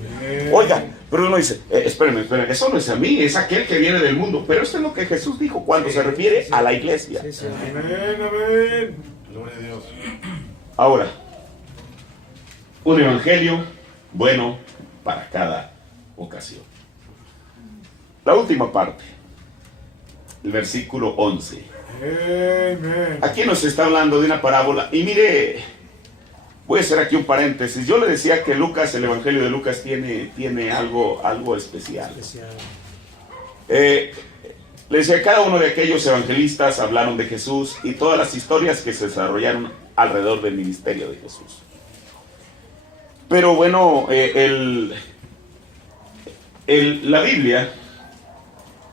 Oiga, pero uno dice, espérenme, eso no es a mí, es aquel que viene del mundo. Pero esto es lo que Jesús dijo cuando se refiere a la iglesia. Amén, amén. Gloria a Dios. Ahora, un evangelio bueno para cada ocasión. La última parte, el versículo 11. Amén. Aquí nos está hablando de una parábola. Y mire, voy a hacer aquí un paréntesis. Yo le decía que Lucas, el evangelio de Lucas tiene algo especial. Le decía, cada uno de aquellos evangelistas hablaron de Jesús y todas las historias que se desarrollaron alrededor del ministerio de Jesús. Pero bueno, la Biblia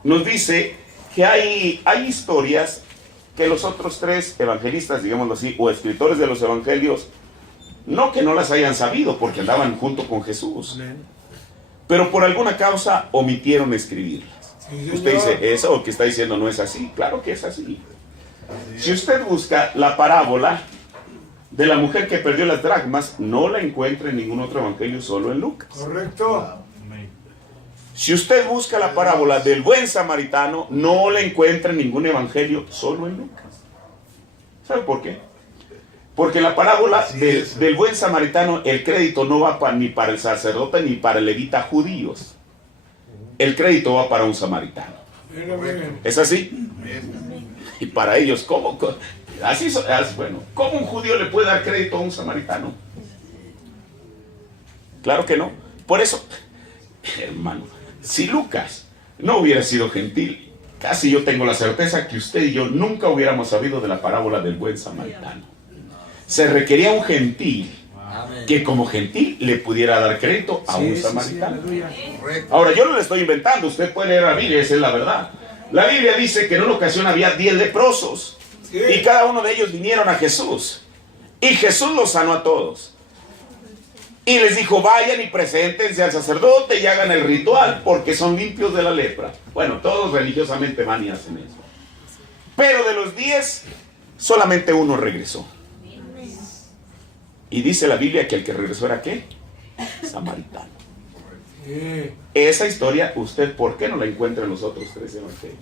nos dice que hay historias que los otros tres evangelistas, digámoslo así, o escritores de los evangelios, no que no las hayan sabido, porque andaban junto con Jesús, pero por alguna causa omitieron escribirlas. Sí, usted dice, ¿eso que está diciendo no es así? Claro que es así. Si usted busca la parábola de la mujer que perdió las dracmas, no la encuentra en ningún otro evangelio, solo en Lucas. Correcto. Si usted busca la parábola del buen samaritano, no la encuentra en ningún evangelio, solo en Lucas. ¿Sabe por qué? Porque en la parábola del buen samaritano, el crédito no va ni para el sacerdote ni para el levita judíos. El crédito va para un samaritano. ¿Es así? Y para ellos, ¿cómo? Bueno, ¿cómo un judío le puede dar crédito a un samaritano? Claro que no. Por eso, hermano, si Lucas no hubiera sido gentil, casi yo tengo la certeza que usted y yo nunca hubiéramos sabido de la parábola del buen samaritano. Se requería un gentil que como gentil le pudiera dar crédito a un samaritano. Ahora, yo no le estoy inventando, usted puede leer la Biblia, esa es la verdad. La Biblia dice que en una ocasión había 10 leprosos y cada uno de ellos vinieron a Jesús y Jesús los sanó a todos. Y les dijo, vayan y preséntense al sacerdote y hagan el ritual porque son limpios de la lepra. Bueno, todos religiosamente van y hacen eso. Pero de los 10, solamente uno regresó. Y dice la Biblia que el que regresó era ¿qué? Samaritano. Esa historia, ¿usted por qué no la encuentra en los otros 3 evangelios?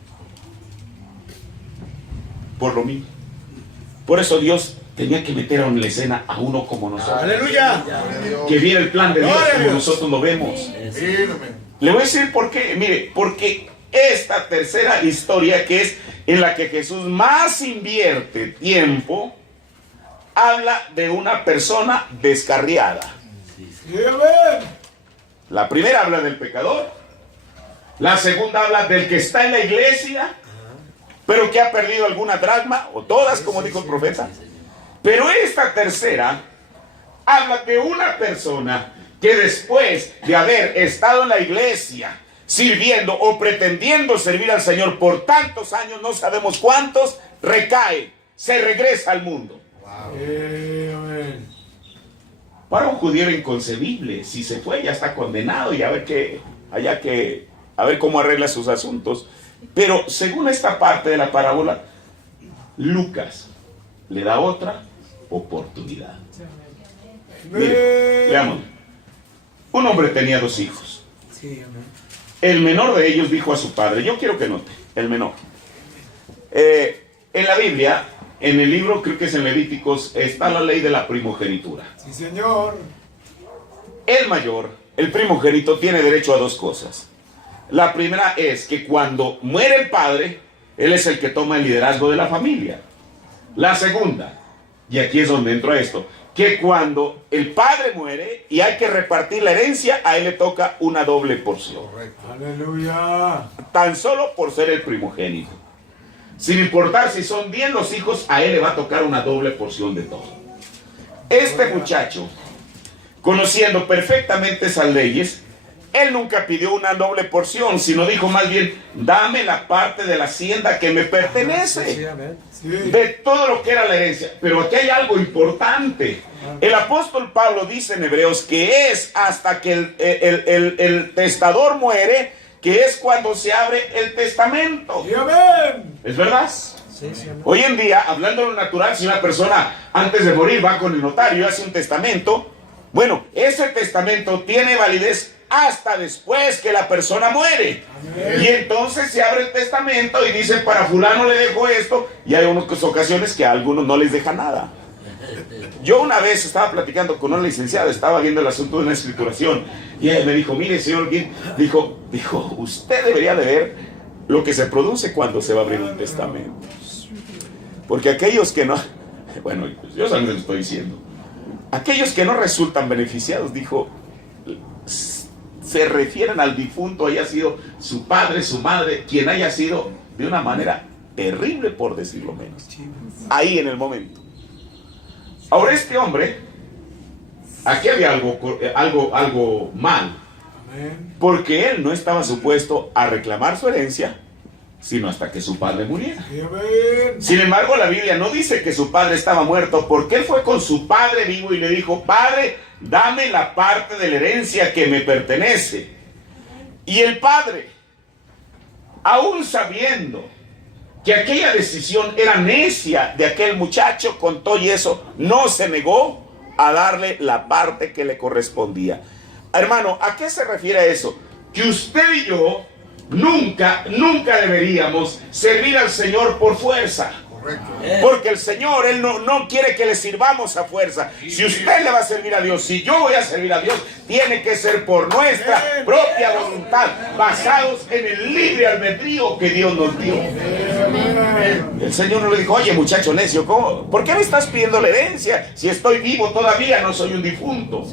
Por lo mismo. Por eso Dios tenía que meter en la escena a uno como nosotros. ¡Aleluya! Que viera el plan de Dios como nosotros lo vemos. Firme. Le voy a decir por qué. Mire, porque esta tercera historia, que es en la que Jesús más invierte tiempo, habla de una persona descarriada. La primera habla del pecador. La segunda habla del que está en la iglesia, pero que ha perdido alguna dracma, o todas, como dijo el profeta. Pero esta tercera habla de una persona que después de haber estado en la iglesia, sirviendo o pretendiendo servir al Señor por tantos años, no sabemos cuántos, recae, se regresa al mundo. Para un judío era inconcebible. Si se fue, ya está condenado y a ver cómo arregla sus asuntos. Pero según esta parte de la parábola, Lucas le da otra oportunidad. Mire, veamos. Un hombre tenía 2 hijos. El menor de ellos dijo a su padre, yo quiero que note, el menor. En la Biblia, en el libro, creo que es en Levíticos, está la ley de la primogenitura. Sí, señor. El mayor, el primogénito, tiene derecho a 2 cosas. La primera es que cuando muere el padre, él es el que toma el liderazgo de la familia. La segunda, y aquí es donde entra esto, que cuando el padre muere y hay que repartir la herencia, a él le toca una doble porción. Correcto. Aleluya. Tan solo por ser el primogénito. sin importar si son 10 los hijos, a él le va a tocar una doble porción de todo. Este muchacho, conociendo perfectamente esas leyes, él nunca pidió una doble porción, sino dijo más bien, dame la parte de la hacienda que me pertenece, de todo lo que era la herencia. Pero aquí hay algo importante. El apóstol Pablo dice en Hebreos que es hasta que el testador muere, que es cuando se abre el testamento. ¿Es verdad? Hoy en día, hablando de lo natural, si una persona antes de morir va con el notario y hace un testamento, bueno, ese testamento tiene validez hasta después que la persona muere. Y entonces se abre el testamento y dice, para fulano le dejo esto, y hay unas ocasiones que a algunos no les deja nada. Yo una vez estaba platicando con una licenciada, estaba viendo el asunto de una escrituración, y ella me dijo, mire señor, dijo, usted debería de ver lo que se produce cuando se va a abrir un testamento. Porque aquellos que no, bueno, yo solamente lo estoy diciendo, aquellos que no resultan beneficiados, dijo, se refieren al difunto, haya sido su padre, su madre, quien haya sido de una manera terrible, por decirlo menos, ahí en el momento. Ahora este hombre, aquí había algo mal, porque él no estaba supuesto a reclamar su herencia, sino hasta que su padre muriera. Sin embargo, la Biblia no dice que su padre estaba muerto, porque él fue con su padre vivo y le dijo, padre, dame la parte de la herencia que me pertenece. Y el padre, aún sabiendo que aquella decisión era necia de aquel muchacho, con todo y eso, no se negó a darle la parte que le correspondía. Hermano, ¿a qué se refiere eso? Que usted y yo nunca deberíamos servir al Señor por fuerza. Correcto. Porque el Señor, Él no quiere que le sirvamos a fuerza. Si usted le va a servir a Dios, si yo voy a servir a Dios, tiene que ser por nuestra propia voluntad, basados en el libre albedrío que Dios nos dio. El Señor no le dijo, oye muchacho necio, ¿por qué me estás pidiendo la herencia? Si estoy vivo todavía, no soy un difunto.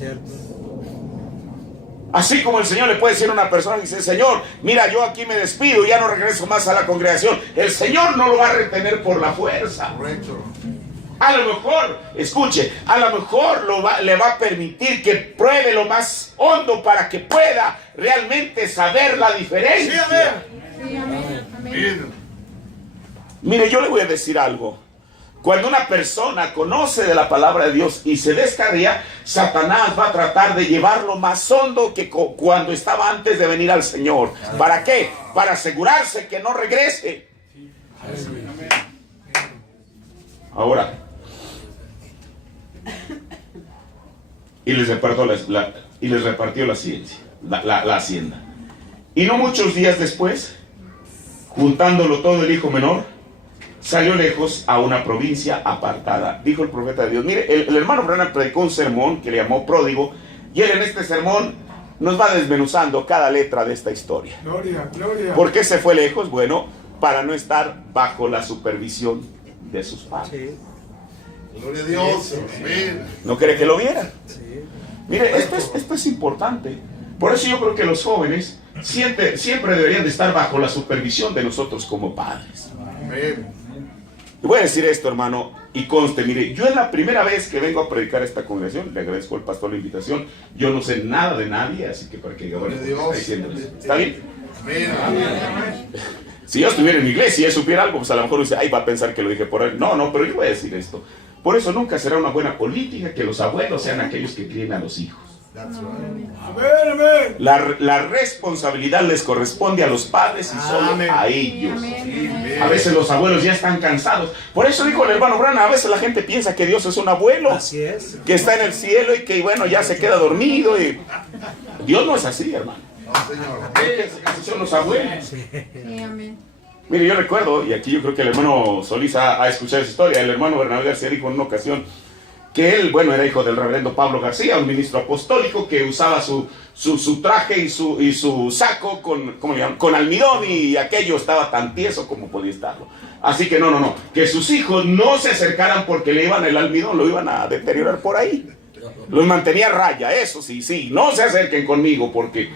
Así como el Señor le puede decir a una persona, dice, Señor, mira, yo aquí me despido, ya no regreso más a la congregación. El Señor no lo va a retener por la fuerza. Correcto. A lo mejor, escuche, a lo mejor le va a permitir que pruebe lo más hondo para que pueda realmente saber la diferencia. Sí, amén. Mire, yo le voy a decir algo. Cuando una persona conoce de la palabra de Dios y se descarría, Satanás va a tratar de llevarlo más hondo que cuando estaba antes de venir al Señor. ¿Para qué? Para asegurarse que no regrese. Ahora, y les repartió la hacienda. Y no muchos días después, juntándolo todo, el hijo menor salió lejos a una provincia apartada. Dijo el profeta de Dios. Mire, el hermano Branham predicó un sermón que le llamó Pródigo, y él en este sermón nos va desmenuzando cada letra de esta historia. Gloria, gloria. ¿Por qué se fue lejos? Bueno, para no estar bajo la supervisión de sus padres. Sí. Gloria a Dios. Amén. ¿No quiere que lo vieran? Sí. Mire, esto es importante. Por eso yo creo que los jóvenes siempre deberían de estar bajo la supervisión de nosotros como padres. Amén. Y voy a decir esto, hermano, y conste, mire, yo es la primera vez que vengo a predicar a esta congregación. Le agradezco al pastor la invitación. Yo no sé nada de nadie, así que para que bueno, está diciéndoles. ¿Está bien? Amén. Si yo estuviera en mi iglesia y supiera algo, pues a lo mejor dice, ay, va a pensar que lo dije por él. No, pero yo voy a decir esto. Por eso nunca será una buena política que los abuelos sean aquellos que críen a los hijos. La responsabilidad les corresponde a los padres y solo a ellos. A veces los abuelos ya están cansados. Por eso dijo el hermano Branham, a veces la gente piensa que Dios es un abuelo. Así es. Que está en el cielo y que bueno, ya se queda dormido. Y Dios no es así, hermano. Así son los abuelos. Sí, amén. Mire, yo recuerdo, y aquí yo creo que el hermano Solís ha escuchado esa historia. El hermano Bernabé García dijo en una ocasión que él, bueno, era hijo del reverendo Pablo García, un ministro apostólico que usaba su traje y su saco con almidón, y aquello estaba tan tieso como podía estarlo. Así que no, que sus hijos no se acercaran porque le iban el almidón, lo iban a deteriorar por ahí. Los mantenía a raya, eso sí, no se acerquen conmigo porque,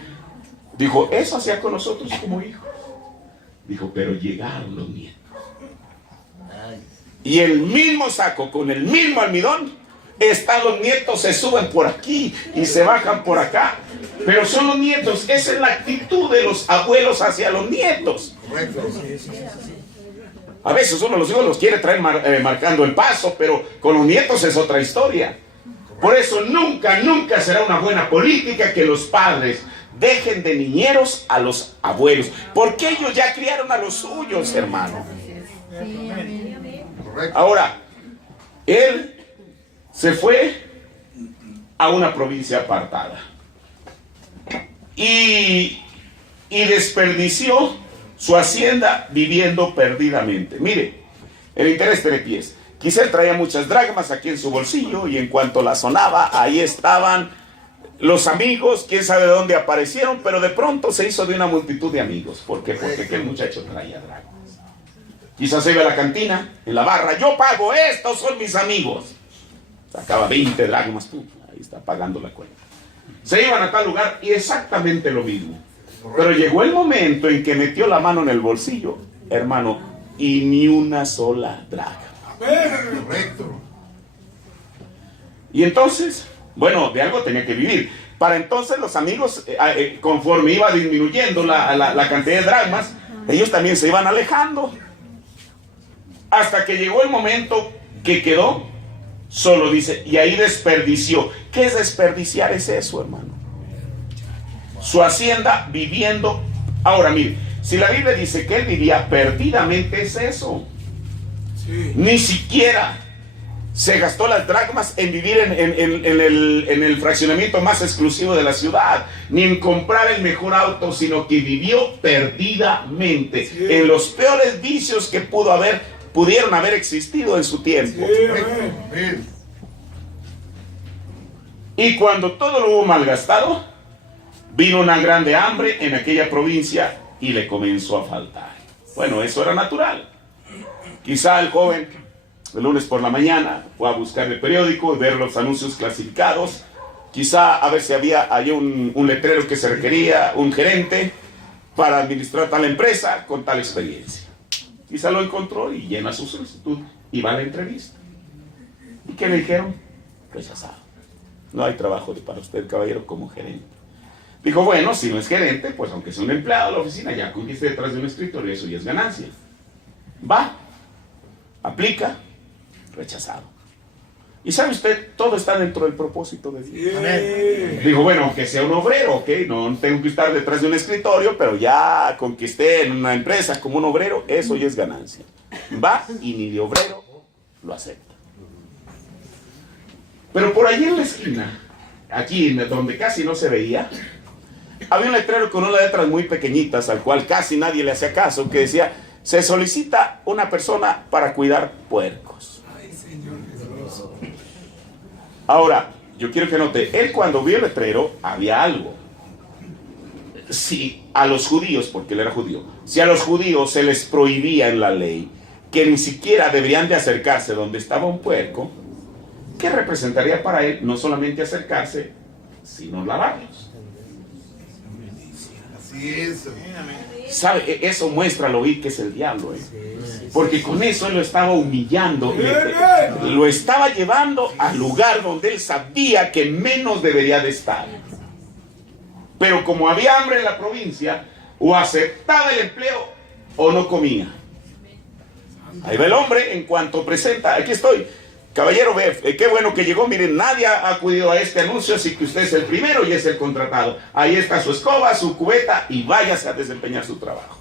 dijo, eso hacía con nosotros como hijos. Dijo, pero llegaron los nietos. y el mismo saco con el mismo almidón, los nietos se suben por aquí y se bajan por acá. Pero son los nietos, esa es la actitud de los abuelos hacia los nietos. A veces uno de los hijos los quiere traer marcando el paso, pero con los nietos es otra historia. Por eso nunca será una buena política que los padres dejen de niñeros a los abuelos, porque ellos ya criaron a los suyos, hermano. Ahora, él se fue a una provincia apartada y desperdició su hacienda viviendo perdidamente. Mire, el interés de pies. Quizá él traía muchas dracmas aquí en su bolsillo y en cuanto la sonaba, ahí estaban los amigos, quién sabe de dónde aparecieron, pero de pronto se hizo de una multitud de amigos. ¿Por qué? Porque aquel muchacho traía dracmas. Quizás se iba a la cantina, en la barra, yo pago, estos son mis amigos. Sacaba 20 dracmas, ahí está pagando la cuenta. Se iban a tal lugar y exactamente lo mismo. Pero llegó el momento en que metió la mano en el bolsillo, hermano, y ni una sola dracma. Y entonces, bueno, de algo tenía que vivir. Para entonces los amigos, conforme iba disminuyendo la cantidad de dracmas, ellos también se iban alejando. Hasta que llegó el momento que quedó solo, dice, y ahí desperdició. ¿Qué es desperdiciar? Es eso, hermano. Su hacienda viviendo. Ahora, mire, si la Biblia dice que él vivía perdidamente, es eso. Sí. Ni siquiera se gastó las dracmas en vivir en el fraccionamiento más exclusivo de la ciudad, ni en comprar el mejor auto, sino que vivió perdidamente, sí, en los peores vicios que pudieron haber existido en su tiempo. Sí, y cuando todo lo hubo malgastado, vino una grande hambre en aquella provincia y le comenzó a faltar. Bueno, eso era natural. Quizá el joven, el lunes por la mañana, fue a buscar el periódico y ver los anuncios clasificados. Quizá a ver si había un letrero que se requería, un gerente para administrar tal empresa con tal experiencia. Quizá lo encontró y llena su solicitud y va a la entrevista. ¿Y qué le dijeron? Rechazado. No hay trabajo para usted, caballero, como gerente. Dijo, bueno, si no es gerente, pues aunque sea un empleado de la oficina, ya con que esté detrás de un escritorio, eso ya es ganancia. Va, aplica, rechazado. Y sabe usted, todo está dentro del propósito de Dios. Yeah. Dijo, bueno, aunque sea un obrero, ok, no tengo que estar detrás de un escritorio, pero ya con que esté en una empresa como un obrero, eso ya es ganancia. Va y ni de obrero lo acepta. Pero por allí en la esquina, aquí donde casi no se veía, había un letrero con unas letras muy pequeñitas, al cual casi nadie le hacía caso, que decía, se solicita una persona para cuidar puercos. Ahora, yo quiero que note, él cuando vio el letrero, había algo. Si a los judíos, porque él era judío, si a los judíos se les prohibía en la ley que ni siquiera deberían de acercarse donde estaba un puerco, ¿qué representaría para él no solamente acercarse, sino lavarlos? Así es. ¿Sabe? Eso muestra lo vil que es el diablo, porque con eso él lo estaba humillando, lo estaba llevando al lugar donde él sabía que menos debería de estar. Pero como había hambre en la provincia, o aceptaba el empleo o no comía. Ahí va el hombre, en cuanto presenta, aquí estoy, caballero, qué bueno que llegó, miren, nadie ha acudido a este anuncio, así que usted es el primero y es el contratado. Ahí está su escoba, su cubeta y váyase a desempeñar su trabajo.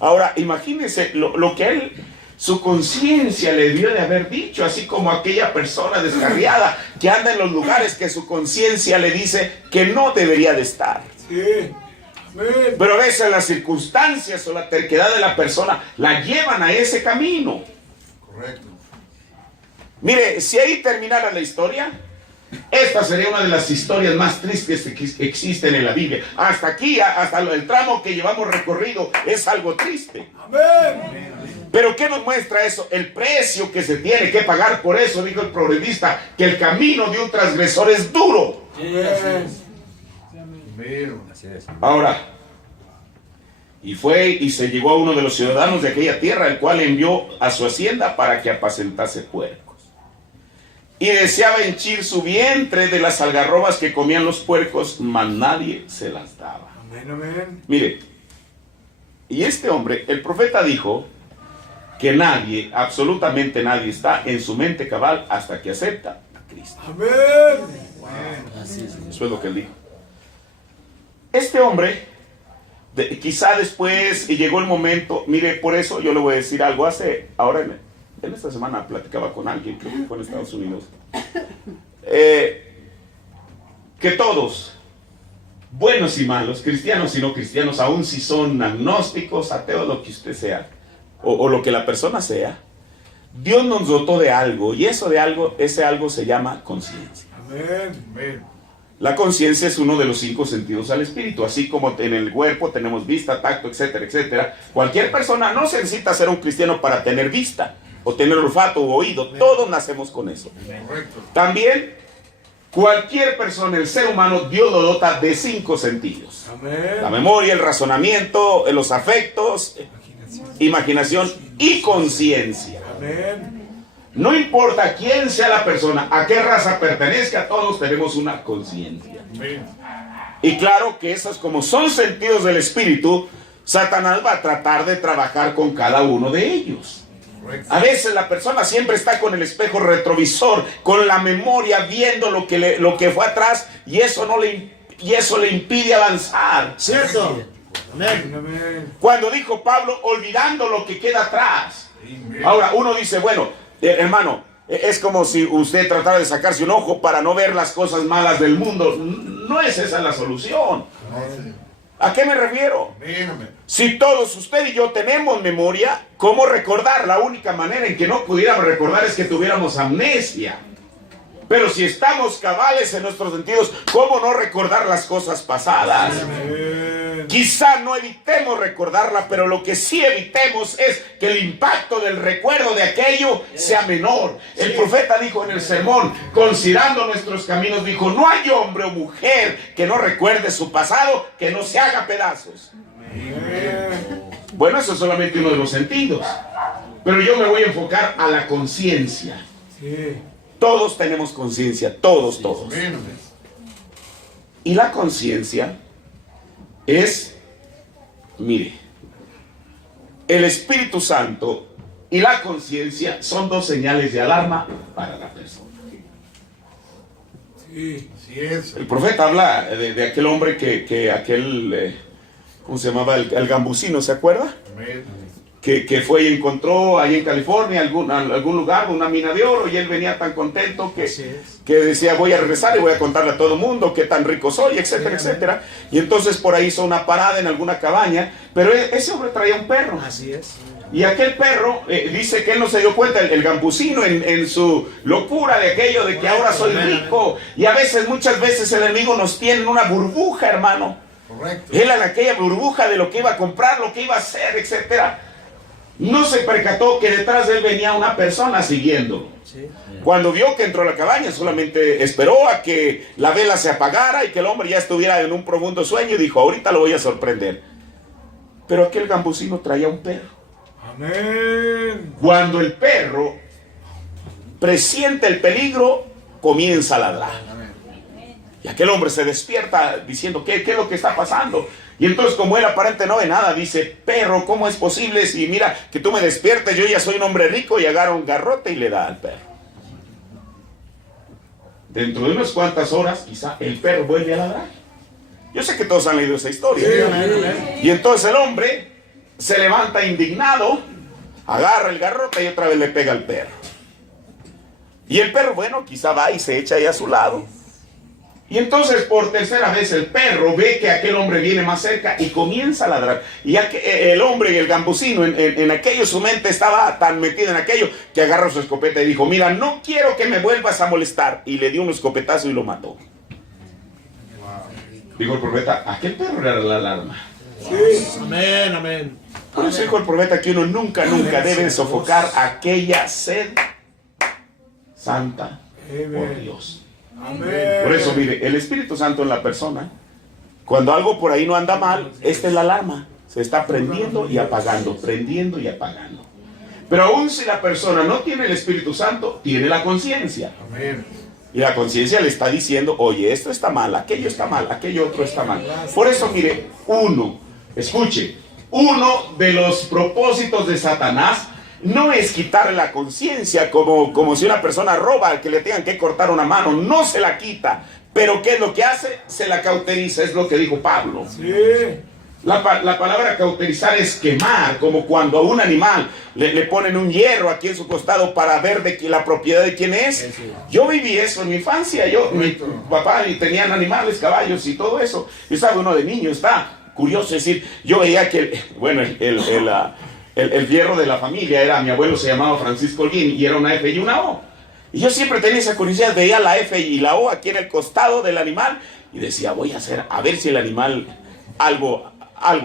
Ahora, imagínense lo que él, su conciencia le debió de haber dicho, así como aquella persona descarriada que anda en los lugares que su conciencia le dice que no debería de estar. Sí. Pero a veces las circunstancias o la terquedad de la persona la llevan a ese camino. Correcto. Mire, si ahí terminara la historia, esta sería una de las historias más tristes que existen en la Biblia. Hasta aquí, hasta el tramo que llevamos recorrido, es algo triste. Amén. Pero ¿qué nos muestra eso? El precio que se tiene que pagar por eso, dijo el proverbista, que el camino de un transgresor es duro. Amén. Ahora, Y fue y se llegó a uno de los ciudadanos de aquella tierra, el cual envió a su hacienda para que apacentase puercos. Y deseaba henchir su vientre de las algarrobas que comían los puercos, mas nadie se las daba. Amén, amén. Mire, y este hombre, el profeta dijo que nadie, absolutamente nadie, está en su mente cabal hasta que acepta a Cristo. Amén. Eso es lo que él dijo. Este hombre, quizá después llegó el momento, mire, por eso yo le voy a decir algo. Ahora en esta semana platicaba con alguien, creo que fue en Estados Unidos, que todos, buenos y malos, cristianos y no cristianos, aun si son agnósticos, ateos, lo que usted sea, o lo que la persona sea, Dios nos dotó de algo, y ese algo se llama conciencia. Amén. Amén. La conciencia es uno de los 5 sentidos al espíritu, así como en el cuerpo tenemos vista, tacto, etcétera, etcétera. Cualquier persona no se necesita ser un cristiano para tener vista, o tener olfato o oído, todos nacemos con eso. Correcto. También, cualquier persona, el ser humano, Dios lo dota de 5 sentidos. Amén. La memoria, el razonamiento, los afectos, imaginación y conciencia. Amén. No importa quién sea la persona, a qué raza pertenezca, todos tenemos una conciencia. Amén. Y claro que esos, como son sentidos del espíritu, Satanás va a tratar de trabajar con cada uno de ellos. Correcto. A veces la persona siempre está con el espejo retrovisor, con la memoria, viendo lo que fue atrás, y eso le impide avanzar. Cierto. Amén. Amén. Cuando dijo Pablo, olvidando lo que queda atrás. Ahora uno dice, bueno, hermano, es como si usted tratara de sacarse un ojo para no ver las cosas malas del mundo. No es esa la solución. ¿A qué me refiero? Amén, amén. Si todos usted y yo tenemos memoria, ¿cómo recordar? La única manera en que no pudiéramos recordar es que tuviéramos amnesia. Pero si estamos cabales en nuestros sentidos, ¿cómo no recordar las cosas pasadas? Amén. Quizá no evitemos recordarla, pero lo que sí evitemos es que el impacto del recuerdo de aquello sea menor. El profeta dijo en el sermón, considerando nuestros caminos, dijo, no hay hombre o mujer que no recuerde su pasado, que no se haga pedazos. Amén. Bueno, eso es solamente uno de los sentidos. Pero yo me voy a enfocar a la conciencia. Sí. Todos tenemos conciencia, todos. Amén, amén. Y la conciencia es, mire, el Espíritu Santo y la conciencia son 2 señales de alarma para la persona. Sí. Así es. El profeta habla de aquel hombre ¿cómo se llamaba? El gambusino, ¿se acuerda? Amén. Que fue y encontró ahí en California algún lugar, una mina de oro, y él venía tan contento que decía, voy a regresar y voy a contarle a todo el mundo qué tan rico soy, etcétera, etcétera. Y entonces por ahí hizo una parada en alguna cabaña, pero ese hombre traía un perro. Así es. Y aquel perro, dice que él no se dio cuenta, el gambusino, en su locura de aquello de que ahora soy rico. Y a veces, muchas veces el enemigo nos tiene en una burbuja, hermano. Correcto. Él en aquella burbuja de lo que iba a comprar, lo que iba a hacer, etcétera. No se percató que detrás de él venía una persona siguiéndolo. Sí. Cuando vio que entró a la cabaña, solamente esperó a que la vela se apagara y que el hombre ya estuviera en un profundo sueño y dijo, ahorita lo voy a sorprender. Pero aquel gambusino traía un perro. Amén. Cuando el perro presiente el peligro, comienza a ladrar. Y aquel hombre se despierta diciendo, ¿qué es lo que está pasando? Y entonces, como él aparente no ve nada, dice, perro, ¿cómo es posible si mira que tú me despiertes? Yo ya soy un hombre rico, y agarra un garrote y le da al perro. Dentro de unas cuantas horas, quizá el perro vuelve a ladrar. Yo sé que todos han leído esa historia. Y entonces el hombre se levanta indignado, agarra el garrote y otra vez le pega al perro. Y el perro, bueno, quizá va y se echa ahí a su lado. Y entonces por tercera vez el perro ve que aquel hombre viene más cerca y comienza a ladrar. Y el hombre y el gambusino en aquello, su mente estaba tan metida en aquello que agarró su escopeta y dijo, mira, no quiero que me vuelvas a molestar. Y le dio un escopetazo y lo mató. Dijo el profeta, aquel perro era la alarma. Sí. Amén, amén. Por eso dijo el profeta que uno nunca debe sofocar aquella sed santa por Dios. Amén. Por eso, mire, el Espíritu Santo en la persona, cuando algo por ahí no anda mal, esta es la alarma. Se está prendiendo y apagando, prendiendo y apagando. Pero aún si la persona no tiene el Espíritu Santo, tiene la conciencia. Amén. Y la conciencia le está diciendo, oye, esto está mal, aquello está mal, aquello otro está mal. Por eso, mire, escuche, uno de los propósitos de Satanás no es quitarle la conciencia como si una persona roba, que le tengan que cortar una mano, no se la quita. Pero ¿qué es lo que hace? Se la cauteriza, es lo que dijo Pablo. Sí. La palabra cauterizar es quemar, como cuando a un animal le ponen un hierro aquí en su costado para ver la propiedad de quién es. Yo viví eso en mi infancia. Mi papá y tenían animales, caballos y todo eso. Yo estaba uno de niño, está curioso decir, yo veía que, el fierro de la familia mi abuelo se llamaba Francisco Holguín y era una F y una O. Y yo siempre tenía esa curiosidad, veía la F y la O aquí en el costado del animal y decía, voy a hacer, a ver si el animal algo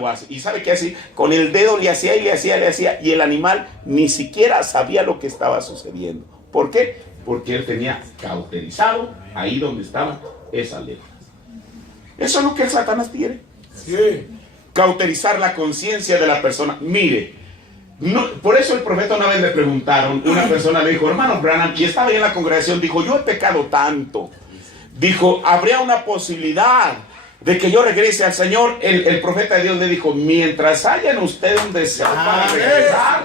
hace. Y ¿sabe qué hacía? Con el dedo le hacía y le hacía y el animal ni siquiera sabía lo que estaba sucediendo. ¿Por qué? Porque él tenía cauterizado ahí donde estaban esas letras. Eso es lo que el Satanás quiere. Sí. Cauterizar la conciencia de la persona. Mire, por eso el profeta una vez le preguntaron, una persona le dijo, hermano Branham, y estaba ahí en la congregación, dijo, yo he pecado tanto. Dijo, ¿habría una posibilidad de que yo regrese al Señor? El profeta de Dios le dijo, mientras haya en usted un deseo para regresar,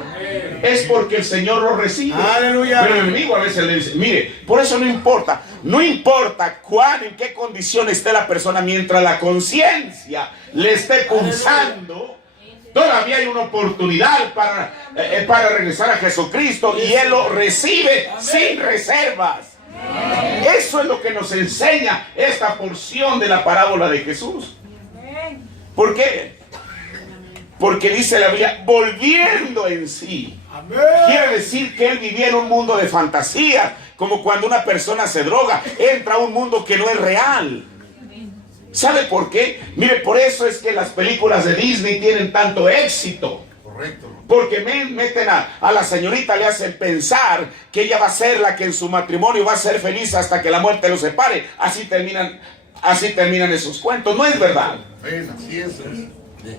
es porque el Señor lo recibe. Aleluya. Pero el enemigo a veces le dice, mire, por eso no importa en qué condición esté la persona, mientras la conciencia le esté pulsando, todavía hay una oportunidad para regresar a Jesucristo y Él lo recibe sin reservas. Eso es lo que nos enseña esta porción de la parábola de Jesús. ¿Por qué? Porque dice la Biblia, volviendo en sí. Amén. Quiere decir que él vivía en un mundo de fantasía, como cuando una persona se droga, entra a un mundo que no es real. ¿Sabe por qué? Mire, por eso es que las películas de Disney tienen tanto éxito. Correcto. Porque meten a la señorita, le hacen pensar que ella va a ser la que en su matrimonio va a ser feliz hasta que la muerte los separe. Así terminan esos cuentos. No es verdad. Amén, así es.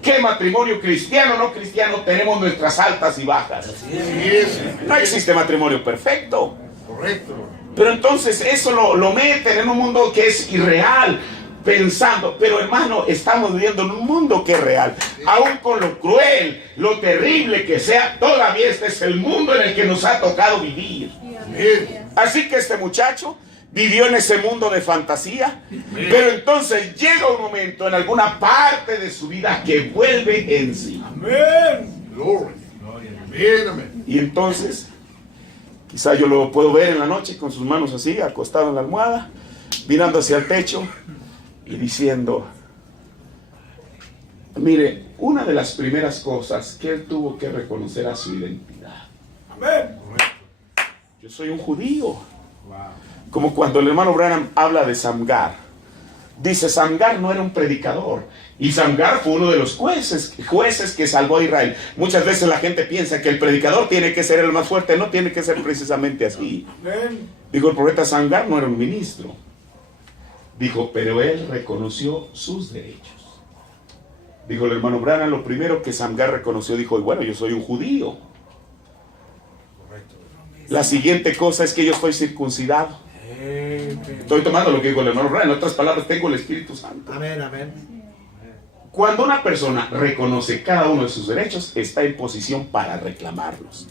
¿Qué matrimonio cristiano o no cristiano? Tenemos nuestras altas y bajas. Así es. No existe matrimonio perfecto. Correcto. Pero entonces eso lo meten en un mundo que es irreal, pensando, pero hermano, estamos viviendo en un mundo que es real. Aún con lo cruel, lo terrible que sea, todavía este es el mundo en el que nos ha tocado vivir. Amén. Así que este muchacho vivió en ese mundo de fantasía, pero entonces llega un momento en alguna parte de su vida que vuelve en sí. Amén. Gloria. Amén, amén. Y entonces, quizá yo lo puedo ver en la noche con sus manos así, acostado en la almohada, mirando hacia el techo y diciendo, mire, una de las primeras cosas que él tuvo que reconocer a su identidad. Amén. Yo soy un judío. Como cuando el hermano Branham habla de Samgar. Dice, Samgar no era un predicador. Y Samgar fue uno de los jueces que salvó a Israel. Muchas veces la gente piensa que el predicador tiene que ser el más fuerte. No tiene que ser precisamente así. Amén. Dijo, el profeta Samgar no era un ministro. Dijo, pero él reconoció sus derechos. Dijo el hermano Branham, lo primero que Samgar reconoció, dijo, bueno, yo soy un judío. La siguiente cosa es que yo estoy circuncidado. Estoy tomando lo que dijo el hermano Branham. En otras palabras, tengo el Espíritu Santo. Amén, amén. Cuando una persona reconoce cada uno de sus derechos, está en posición para reclamarlos.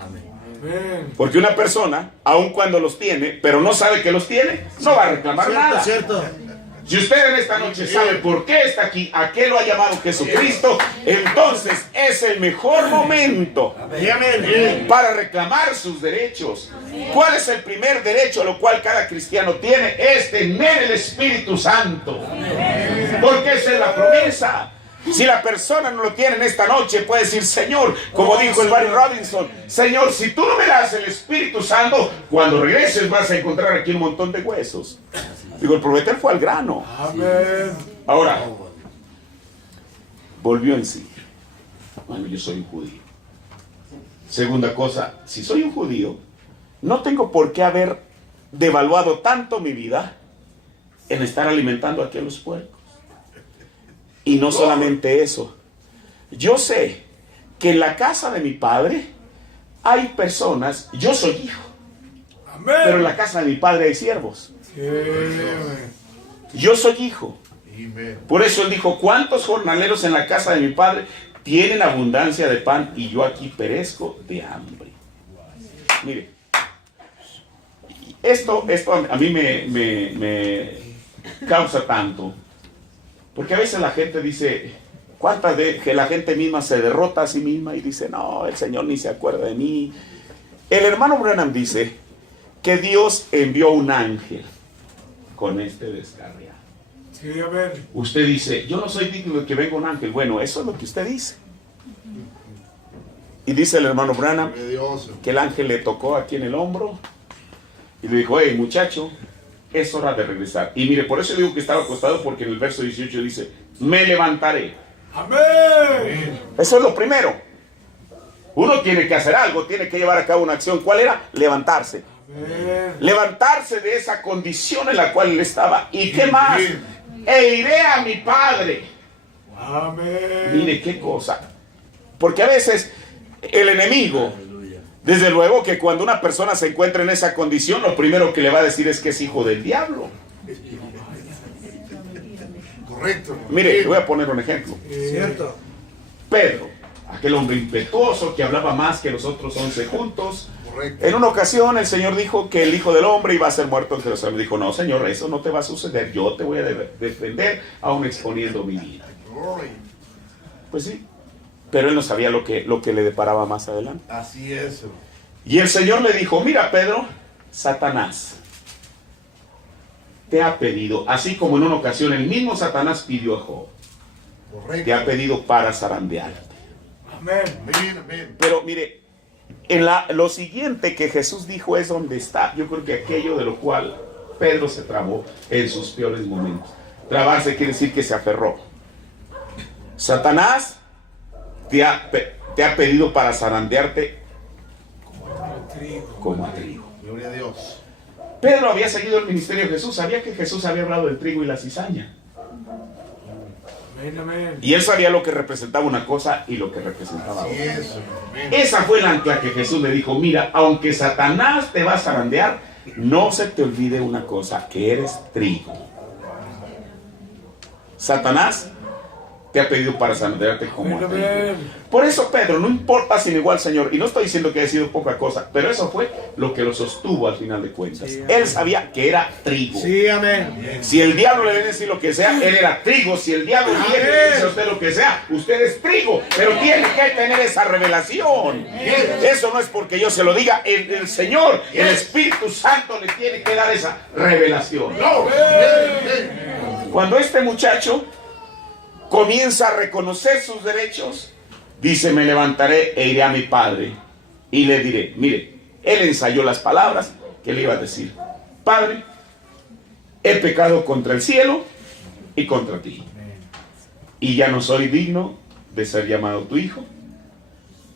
Amén. Porque una persona, aun cuando los tiene, pero no sabe que los tiene, no va a reclamar nada. Cierto. Si usted en esta noche sabe por qué está aquí, a qué lo ha llamado Jesucristo, entonces es el mejor momento para reclamar sus derechos. ¿Cuál es el primer derecho a lo cual cada cristiano tiene? Es tener el Espíritu Santo. Porque esa es la promesa. Si la persona no lo tiene en esta noche, puede decir, Señor, como dijo el Barry Robinson, Señor, si tú no me das el Espíritu Santo, cuando regreses vas a encontrar aquí un montón de huesos. Digo, el profeta fue al grano. Amén. Ahora, volvió en sí. Bueno, yo soy un judío. Segunda cosa, si soy un judío, no tengo por qué haber devaluado tanto mi vida en estar alimentando aquí a los puercos. Y no solamente eso, yo sé que en la casa de mi padre hay personas, yo soy hijo, Amén. pero en la casa de mi padre hay siervos. Sí, amén. Yo soy hijo. Amén. Por eso él dijo, ¿cuántos jornaleros en la casa de mi padre tienen abundancia de pan y yo aquí perezco de hambre? Mire, esto a mí me causa tanto, porque a veces la gente dice, ¿cuántas veces que la gente misma se derrota a sí misma y dice, no, el Señor ni se acuerda de mí? El hermano Branham dice que Dios envió un ángel con este descarriado. Sí, amén. Usted dice, yo no soy digno de que venga un ángel. Bueno, eso es lo que usted dice. Y dice el hermano Branham Gloria a Dios. que el ángel le tocó aquí en el hombro y le dijo, hey muchacho, es hora de regresar. Y mire, por eso digo que estaba acostado, porque en el verso 18 dice, me levantaré. Amén. Eso es lo primero. Uno tiene que hacer algo, tiene que llevar a cabo una acción. ¿Cuál era? Levantarse. Amén. Levantarse de esa condición en la cual él estaba. ¿Y qué más? E iré a mi padre. Amén. Mire qué cosa. Porque a veces el enemigo, desde luego que cuando una persona se encuentra en esa condición, lo primero que le va a decir es que es hijo del diablo. Correcto. Mire, le voy a poner un ejemplo. Cierto. Pedro, aquel hombre impetuoso que hablaba más que los otros 11 juntos. Correcto. En una ocasión el Señor dijo que el Hijo del Hombre iba a ser muerto en Jerusalén. Dijo, no Señor, eso no te va a suceder. Yo te voy a defender aún exponiendo mi vida. Glory. Pues sí, pero él no sabía lo que le deparaba más adelante. Así es. Y el Señor le dijo, mira Pedro, Satanás te ha pedido, así como en una ocasión el mismo Satanás pidió a Job, Correcto. te ha pedido para zarandearte. Amén. Amén, amén. Pero mire, lo siguiente que Jesús dijo es donde está, yo creo que aquello de lo cual Pedro se trabó en sus peores momentos. Trabarse quiere decir que se aferró. Satanás te ha pedido para zarandearte como a trigo. Gloria a Dios. Pedro había seguido el ministerio de Jesús, sabía que Jesús había hablado del trigo y la cizaña. Amén, amén. Y él sabía lo que representaba una cosa y lo que representaba Así otra. es. Amén. Esa fue la ancla que Jesús le dijo, mira, aunque Satanás te va a zarandear, no se te olvide una cosa, que eres trigo. Satanás te ha pedido para zarandearte como a Amén, trigo. amén. Por eso Pedro, no importa si negó al Señor, y no estoy diciendo que haya sido poca cosa, pero eso fue lo que lo sostuvo al final de cuentas. Sí, Él sabía que era trigo. Sí, amén. Si el diablo le viene a decir lo que sea, él era trigo. Si el diablo viene y le dice a usted lo que sea, usted es trigo. Pero tiene que tener esa revelación. Eso no es porque yo se lo diga. El Señor, el Espíritu Santo le tiene que dar esa revelación. No. Cuando este muchacho comienza a reconocer sus derechos, dice, me levantaré e iré a mi padre y le diré. Mire, él ensayó las palabras que le iba a decir. Padre, he pecado contra el cielo y contra ti, y ya no soy digno de ser llamado tu hijo.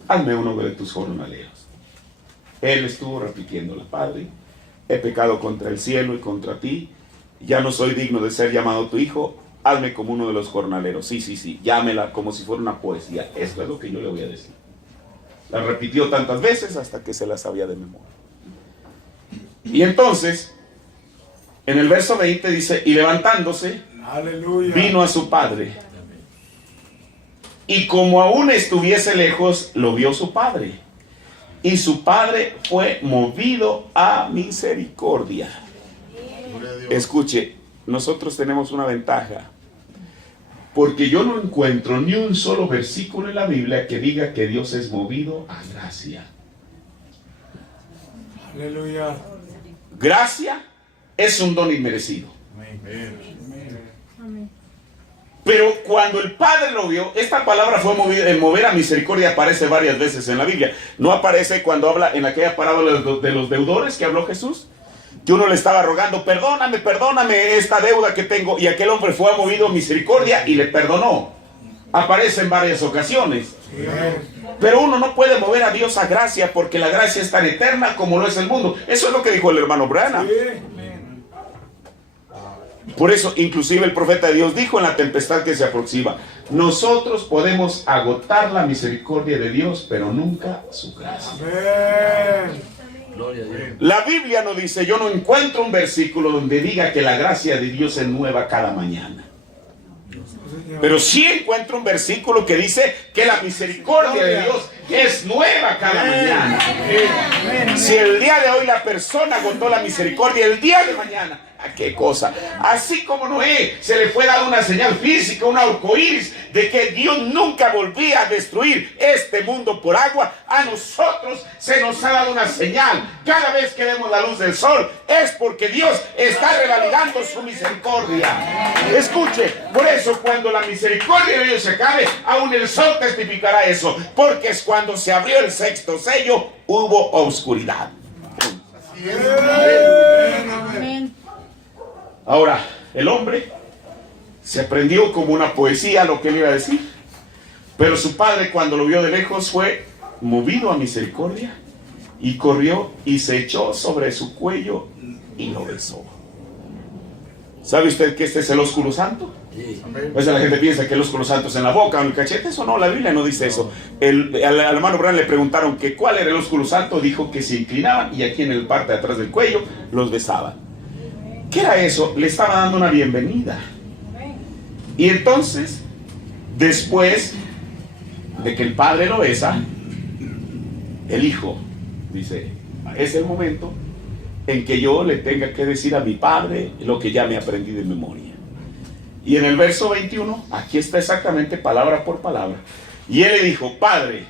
Hazme uno de tus jornaleros. Él estuvo repitiéndola, Padre, he pecado contra el cielo y contra ti, ya no soy digno de ser llamado tu hijo. Hazme como uno de los jornaleros. Sí, llámela como si fuera una poesía. Esto es lo que yo le voy a decir. La repitió tantas veces hasta que se la sabía de memoria. Y entonces, en el verso 20 dice, y levantándose, Aleluya. vino a su padre. Y como aún estuviese lejos, lo vio su padre. Y su padre fue movido a misericordia. Gloria a Dios. Escuche, nosotros tenemos una ventaja, porque yo no encuentro ni un solo versículo en la Biblia que diga que Dios es movido a gracia. Aleluya. Gracia es un don inmerecido. Amén. Pero cuando el Padre lo vio, esta palabra fue mover a misericordia, aparece varias veces en la Biblia. No aparece cuando habla en aquella parábola de los deudores que habló Jesús, que uno le estaba rogando, perdóname esta deuda que tengo, y aquel hombre fue movido a misericordia y le perdonó. Aparece en varias ocasiones. Pero uno no puede mover a Dios a gracia, porque la gracia es tan eterna como lo es el mundo. Eso es lo que dijo el hermano Branham. Sí. Por eso, inclusive el profeta de Dios dijo en la tempestad que se aproxima, Nosotros podemos agotar la misericordia de Dios, pero nunca su gracia. Amén. Gloria a Dios. La Biblia no dice, yo no encuentro un versículo donde diga que la gracia de Dios es nueva cada mañana. Pero sí encuentro un versículo que dice que la misericordia de Dios es nueva cada mañana. Si el día de hoy la persona agotó la misericordia, el día de mañana, ¿a qué cosa? Así como Noé se le fue dada una señal física, un arcoíris, de que Dios nunca volvía a destruir este mundo por agua, a nosotros se nos ha dado una señal. Cada vez que vemos la luz del sol es porque Dios está revalidando su misericordia. Escuche, por eso cuando la misericordia de Dios se acabe, aún el sol testificará eso, porque es cuando se abrió el sexto sello, hubo oscuridad. Así es. Amén. Ahora, el hombre se aprendió como una poesía lo que él iba a decir, pero su padre, cuando lo vio de lejos, fue movido a misericordia y corrió y se echó sobre su cuello y lo besó. ¿Sabe usted que este es el ósculo santo? Sí. Amén. A veces la gente piensa que el ósculo santo es en la boca o en el cachete. Eso no, la Biblia no dice eso. Al hermano Bran le preguntaron que cuál era el ósculo santo. Dijo que se inclinaban y aquí en el parte de atrás del cuello los besaban. ¿Qué era eso? Le estaba dando una bienvenida. Y entonces, después de que el padre lo besa, el hijo dice, es el momento en que yo le tenga que decir a mi padre lo que ya me aprendí de memoria. Y en el verso 21, aquí está exactamente palabra por palabra. Y él le dijo, Padre,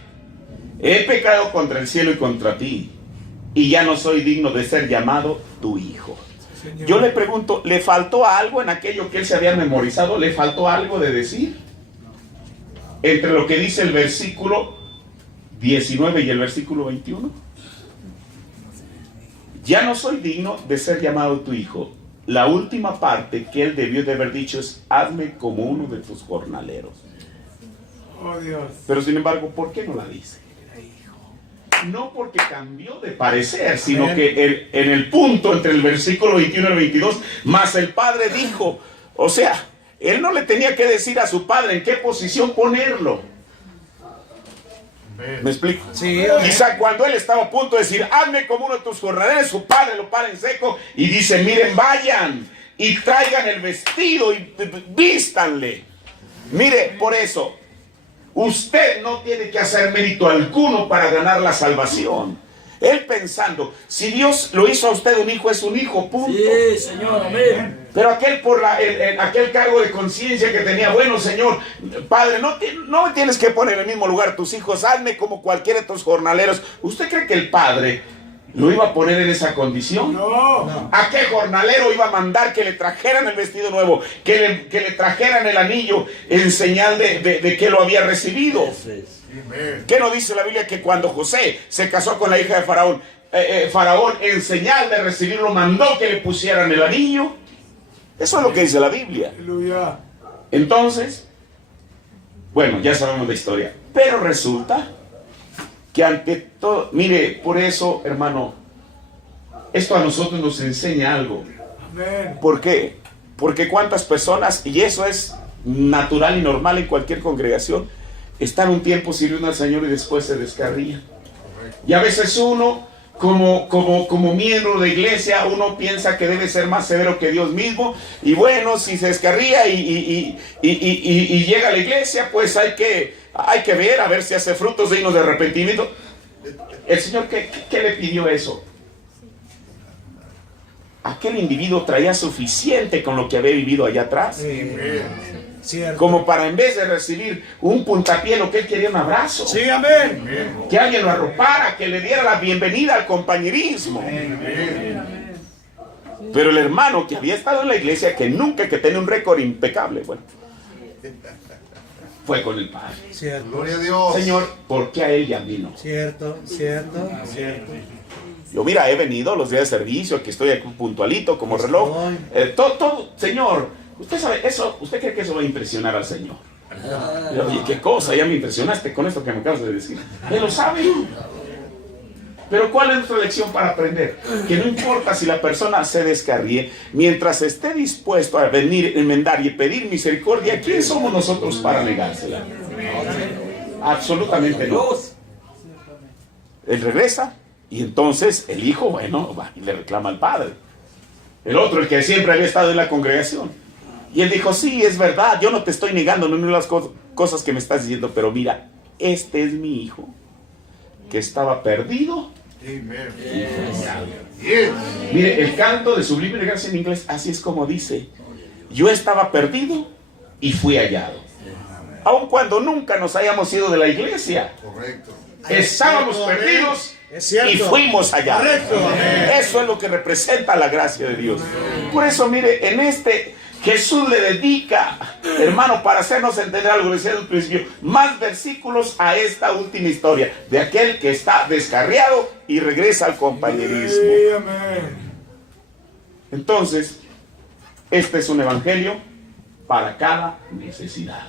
he pecado contra el cielo y contra ti, y ya no soy digno de ser llamado tu hijo. Señor. Yo le pregunto, ¿le faltó algo en aquello que él se había memorizado? ¿Le faltó algo de decir? Entre lo que dice el versículo 19 y el versículo 21. Ya no soy digno de ser llamado tu hijo. La última parte que él debió de haber dicho es, hazme como uno de tus jornaleros. Oh Dios. Pero sin embargo, ¿por qué no la dice? No porque cambió de parecer, sino Amén. que en el punto entre el versículo 21 y el 22, más el padre dijo, o sea, él no le tenía que decir a su padre en qué posición ponerlo. Amén. ¿Me explico? Sí. Quizá cuando él estaba a punto de decir, hazme como uno de tus jornaleros, su padre lo para en seco y dice, miren, vayan y traigan el vestido y vístanle. Mire, por eso, usted no tiene que hacer mérito alguno para ganar la salvación. Él pensando, si Dios lo hizo a usted un hijo, es un hijo, punto. Sí, Señor, amén. Pero aquel por aquel cargo de conciencia que tenía, bueno, Señor, Padre, no me tienes que poner en el mismo lugar tus hijos, hazme como cualquiera de tus jornaleros. ¿Usted cree que el Padre lo iba a poner en esa condición? No. ¿A qué jornalero iba a mandar que le trajeran el vestido nuevo, que le trajeran el anillo en señal de que lo había recibido? Eso es. Amén. ¿Qué nos dice la Biblia? Que cuando José se casó con la hija de Faraón, Faraón en señal de recibirlo mandó que le pusieran el anillo. Eso es lo que dice la Biblia. Aleluya. Entonces, bueno, ya sabemos la historia. Pero resulta que ante todo, mire, por eso, hermano, esto a nosotros nos enseña algo. Amén. ¿Por qué? Porque cuántas personas, y eso es natural y normal en cualquier congregación, están un tiempo sirviendo al Señor y después se descarrían. Y a veces uno, como miembro de iglesia, uno piensa que debe ser más severo que Dios mismo. Y bueno, si se descarría y llega a la iglesia, pues hay que ver, a ver si hace frutos dignos de arrepentimiento. El Señor, ¿qué le pidió eso? Aquel individuo traía suficiente con lo que había vivido allá atrás. Sí. Amén. Cierto. Como para en vez de recibir un puntapié, lo que él quería un abrazo. Sí, amén. Amén. Que alguien lo arropara, que le diera la bienvenida al compañerismo. Amén. Pero el hermano que había estado en la iglesia, que tenía un récord impecable, bueno, fue con el Padre. Cierto. Gloria a Dios. Señor, ¿por qué a él y a mí no? Cierto. Cierto. Cierto. Yo, mira, he venido los días de servicio, aquí estoy aquí puntualito como reloj. Todo, Señor, usted sabe, ¿usted cree que eso va a impresionar al Señor? Oye, qué cosa, ya me impresionaste con esto que me acabas de decir. Él lo sabe. Pero ¿cuál es nuestra lección para aprender? Que no importa si la persona se descarríe, mientras esté dispuesto a venir, enmendar y pedir misericordia, ¿quién somos nosotros para negársela? Absolutamente no. Él regresa y entonces el hijo, bueno, va y le reclama al padre. El otro, el que siempre había estado en la congregación. Y él dijo, sí, es verdad, yo no te estoy negando ninguna de las cosas que me estás diciendo, pero mira, este es mi hijo, que estaba perdido. Mire, el canto de Sublime Gracia en inglés, así es como dice, yo estaba perdido y fui hallado. Aun cuando nunca nos hayamos ido de la iglesia, Correcto. estábamos perdidos y fuimos hallados. Eso es lo que representa la gracia de Dios. Por eso, mire, en Jesús le dedica, hermano, para hacernos entender algo, decía al principio, más versículos a esta última historia, de aquel que está descarriado y regresa al compañerismo. Entonces, este es un evangelio para cada necesidad.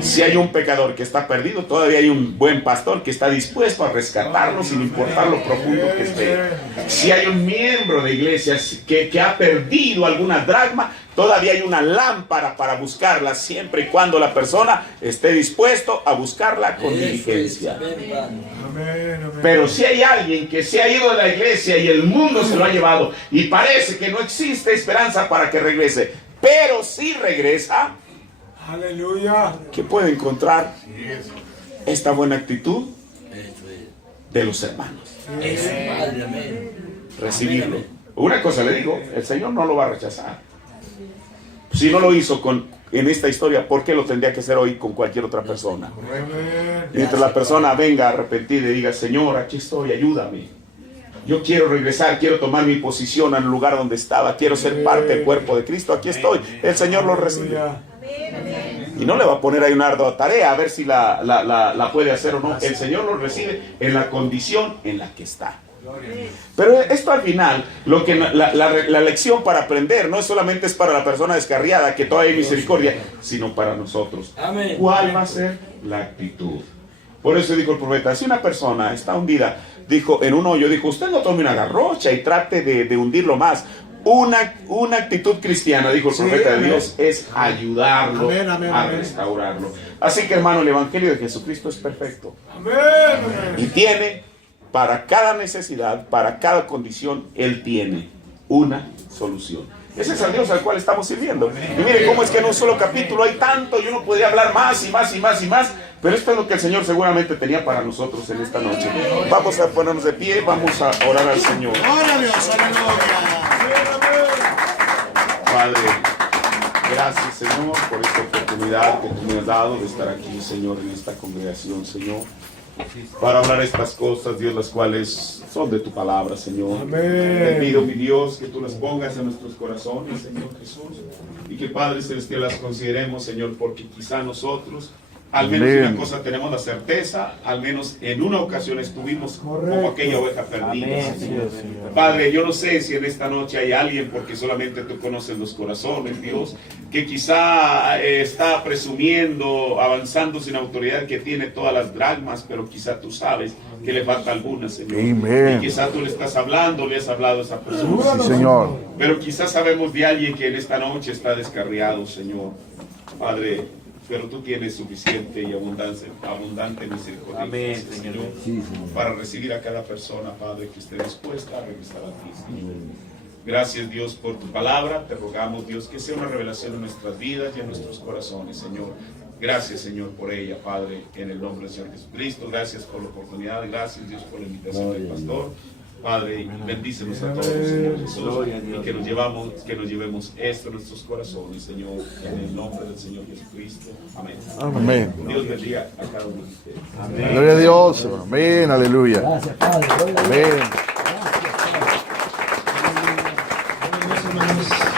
Si hay un pecador que está perdido, todavía hay un buen pastor que está dispuesto a rescatarlo sin importar lo profundo que esté. Si hay un miembro de iglesia que ha perdido alguna dracma, todavía hay una lámpara para buscarla siempre y cuando la persona esté dispuesto a buscarla con diligencia. Pero si hay alguien que se ha ido de la iglesia y el mundo se lo ha llevado y parece que no existe esperanza para que regrese, pero si regresa, aleluya, que puede encontrar esta buena actitud de los hermanos. Recibirlo. Una cosa le digo, el Señor no lo va a rechazar. Si no lo hizo en esta historia, ¿por qué lo tendría que hacer hoy con cualquier otra persona? Mientras la persona venga arrepentida y diga, Señor, aquí estoy, ayúdame. Yo quiero regresar, quiero tomar mi posición en el lugar donde estaba, quiero ser parte del cuerpo de Cristo, aquí estoy. El Señor lo recibe. Y no le va a poner ahí una ardua tarea a ver si la puede hacer o no. El Señor lo recibe en la condición en la que está. Pero esto al final, la lección para aprender no solamente es para la persona descarriada, que todavía hay misericordia, sino para nosotros. ¿Cuál va a ser la actitud? Por eso dijo el profeta, si una persona está hundida, dijo en un hoyo, dijo, usted no tome una garrocha y trate de hundirlo más. Una actitud cristiana, dijo el profeta de Dios, es ayudarlo a restaurarlo. Así que, hermano, el evangelio de Jesucristo es perfecto. Y tiene para cada necesidad, para cada condición, Él tiene una solución. Ese es el Dios al cual estamos sirviendo. Y mire cómo es que en un solo capítulo hay tanto, yo no podría hablar más y más y más y más, pero esto es lo que el Señor seguramente tenía para nosotros en esta noche. Vamos a ponernos de pie, vamos a orar al Señor. Padre, gracias, Señor, por esta oportunidad que tú me has dado de estar aquí, Señor, en esta congregación, Señor, para hablar estas cosas, Dios, las cuales son de tu palabra, Señor. Te pido, mi Dios, que tú las pongas en nuestros corazones, Señor Jesús, y que, Padre Celestial, las consideremos, Señor, porque quizá nosotros, al menos una cosa tenemos la certeza, al menos en una ocasión estuvimos como aquella oveja perdida. Padre, yo no sé si en esta noche hay alguien, porque solamente tú conoces los corazones, Dios, que quizá está presumiendo, avanzando sin autoridad, que tiene todas las dracmas, pero quizá tú sabes que le falta alguna, Señor. Y quizá tú le estás hablando, le has hablado a esa persona. Sí, Señor. Pero quizá sabemos de alguien que en esta noche está descarriado, Señor. Padre, pero tú tienes suficiente y abundante misericordia. Amén, Señor. Para recibir a cada persona, Padre, que esté dispuesta a regresar a ti, Señor. Gracias, Dios, por tu palabra. Te rogamos, Dios, que sea una revelación en nuestras vidas y en nuestros corazones, Señor. Gracias, Señor, por ella, Padre, en el nombre del Señor Jesucristo. Gracias por la oportunidad. Gracias, Dios, por la invitación del pastor. Padre, bendícenos a todos, Señor Jesús, y que nos llevemos esto en nuestros corazones, Señor, en el nombre del Señor Jesucristo. Amén. Amén. Dios bendiga a cada uno de ustedes. Amén. Gloria a Dios, hermano. Amén, aleluya. Gracias, Padre. Amén. Gracias.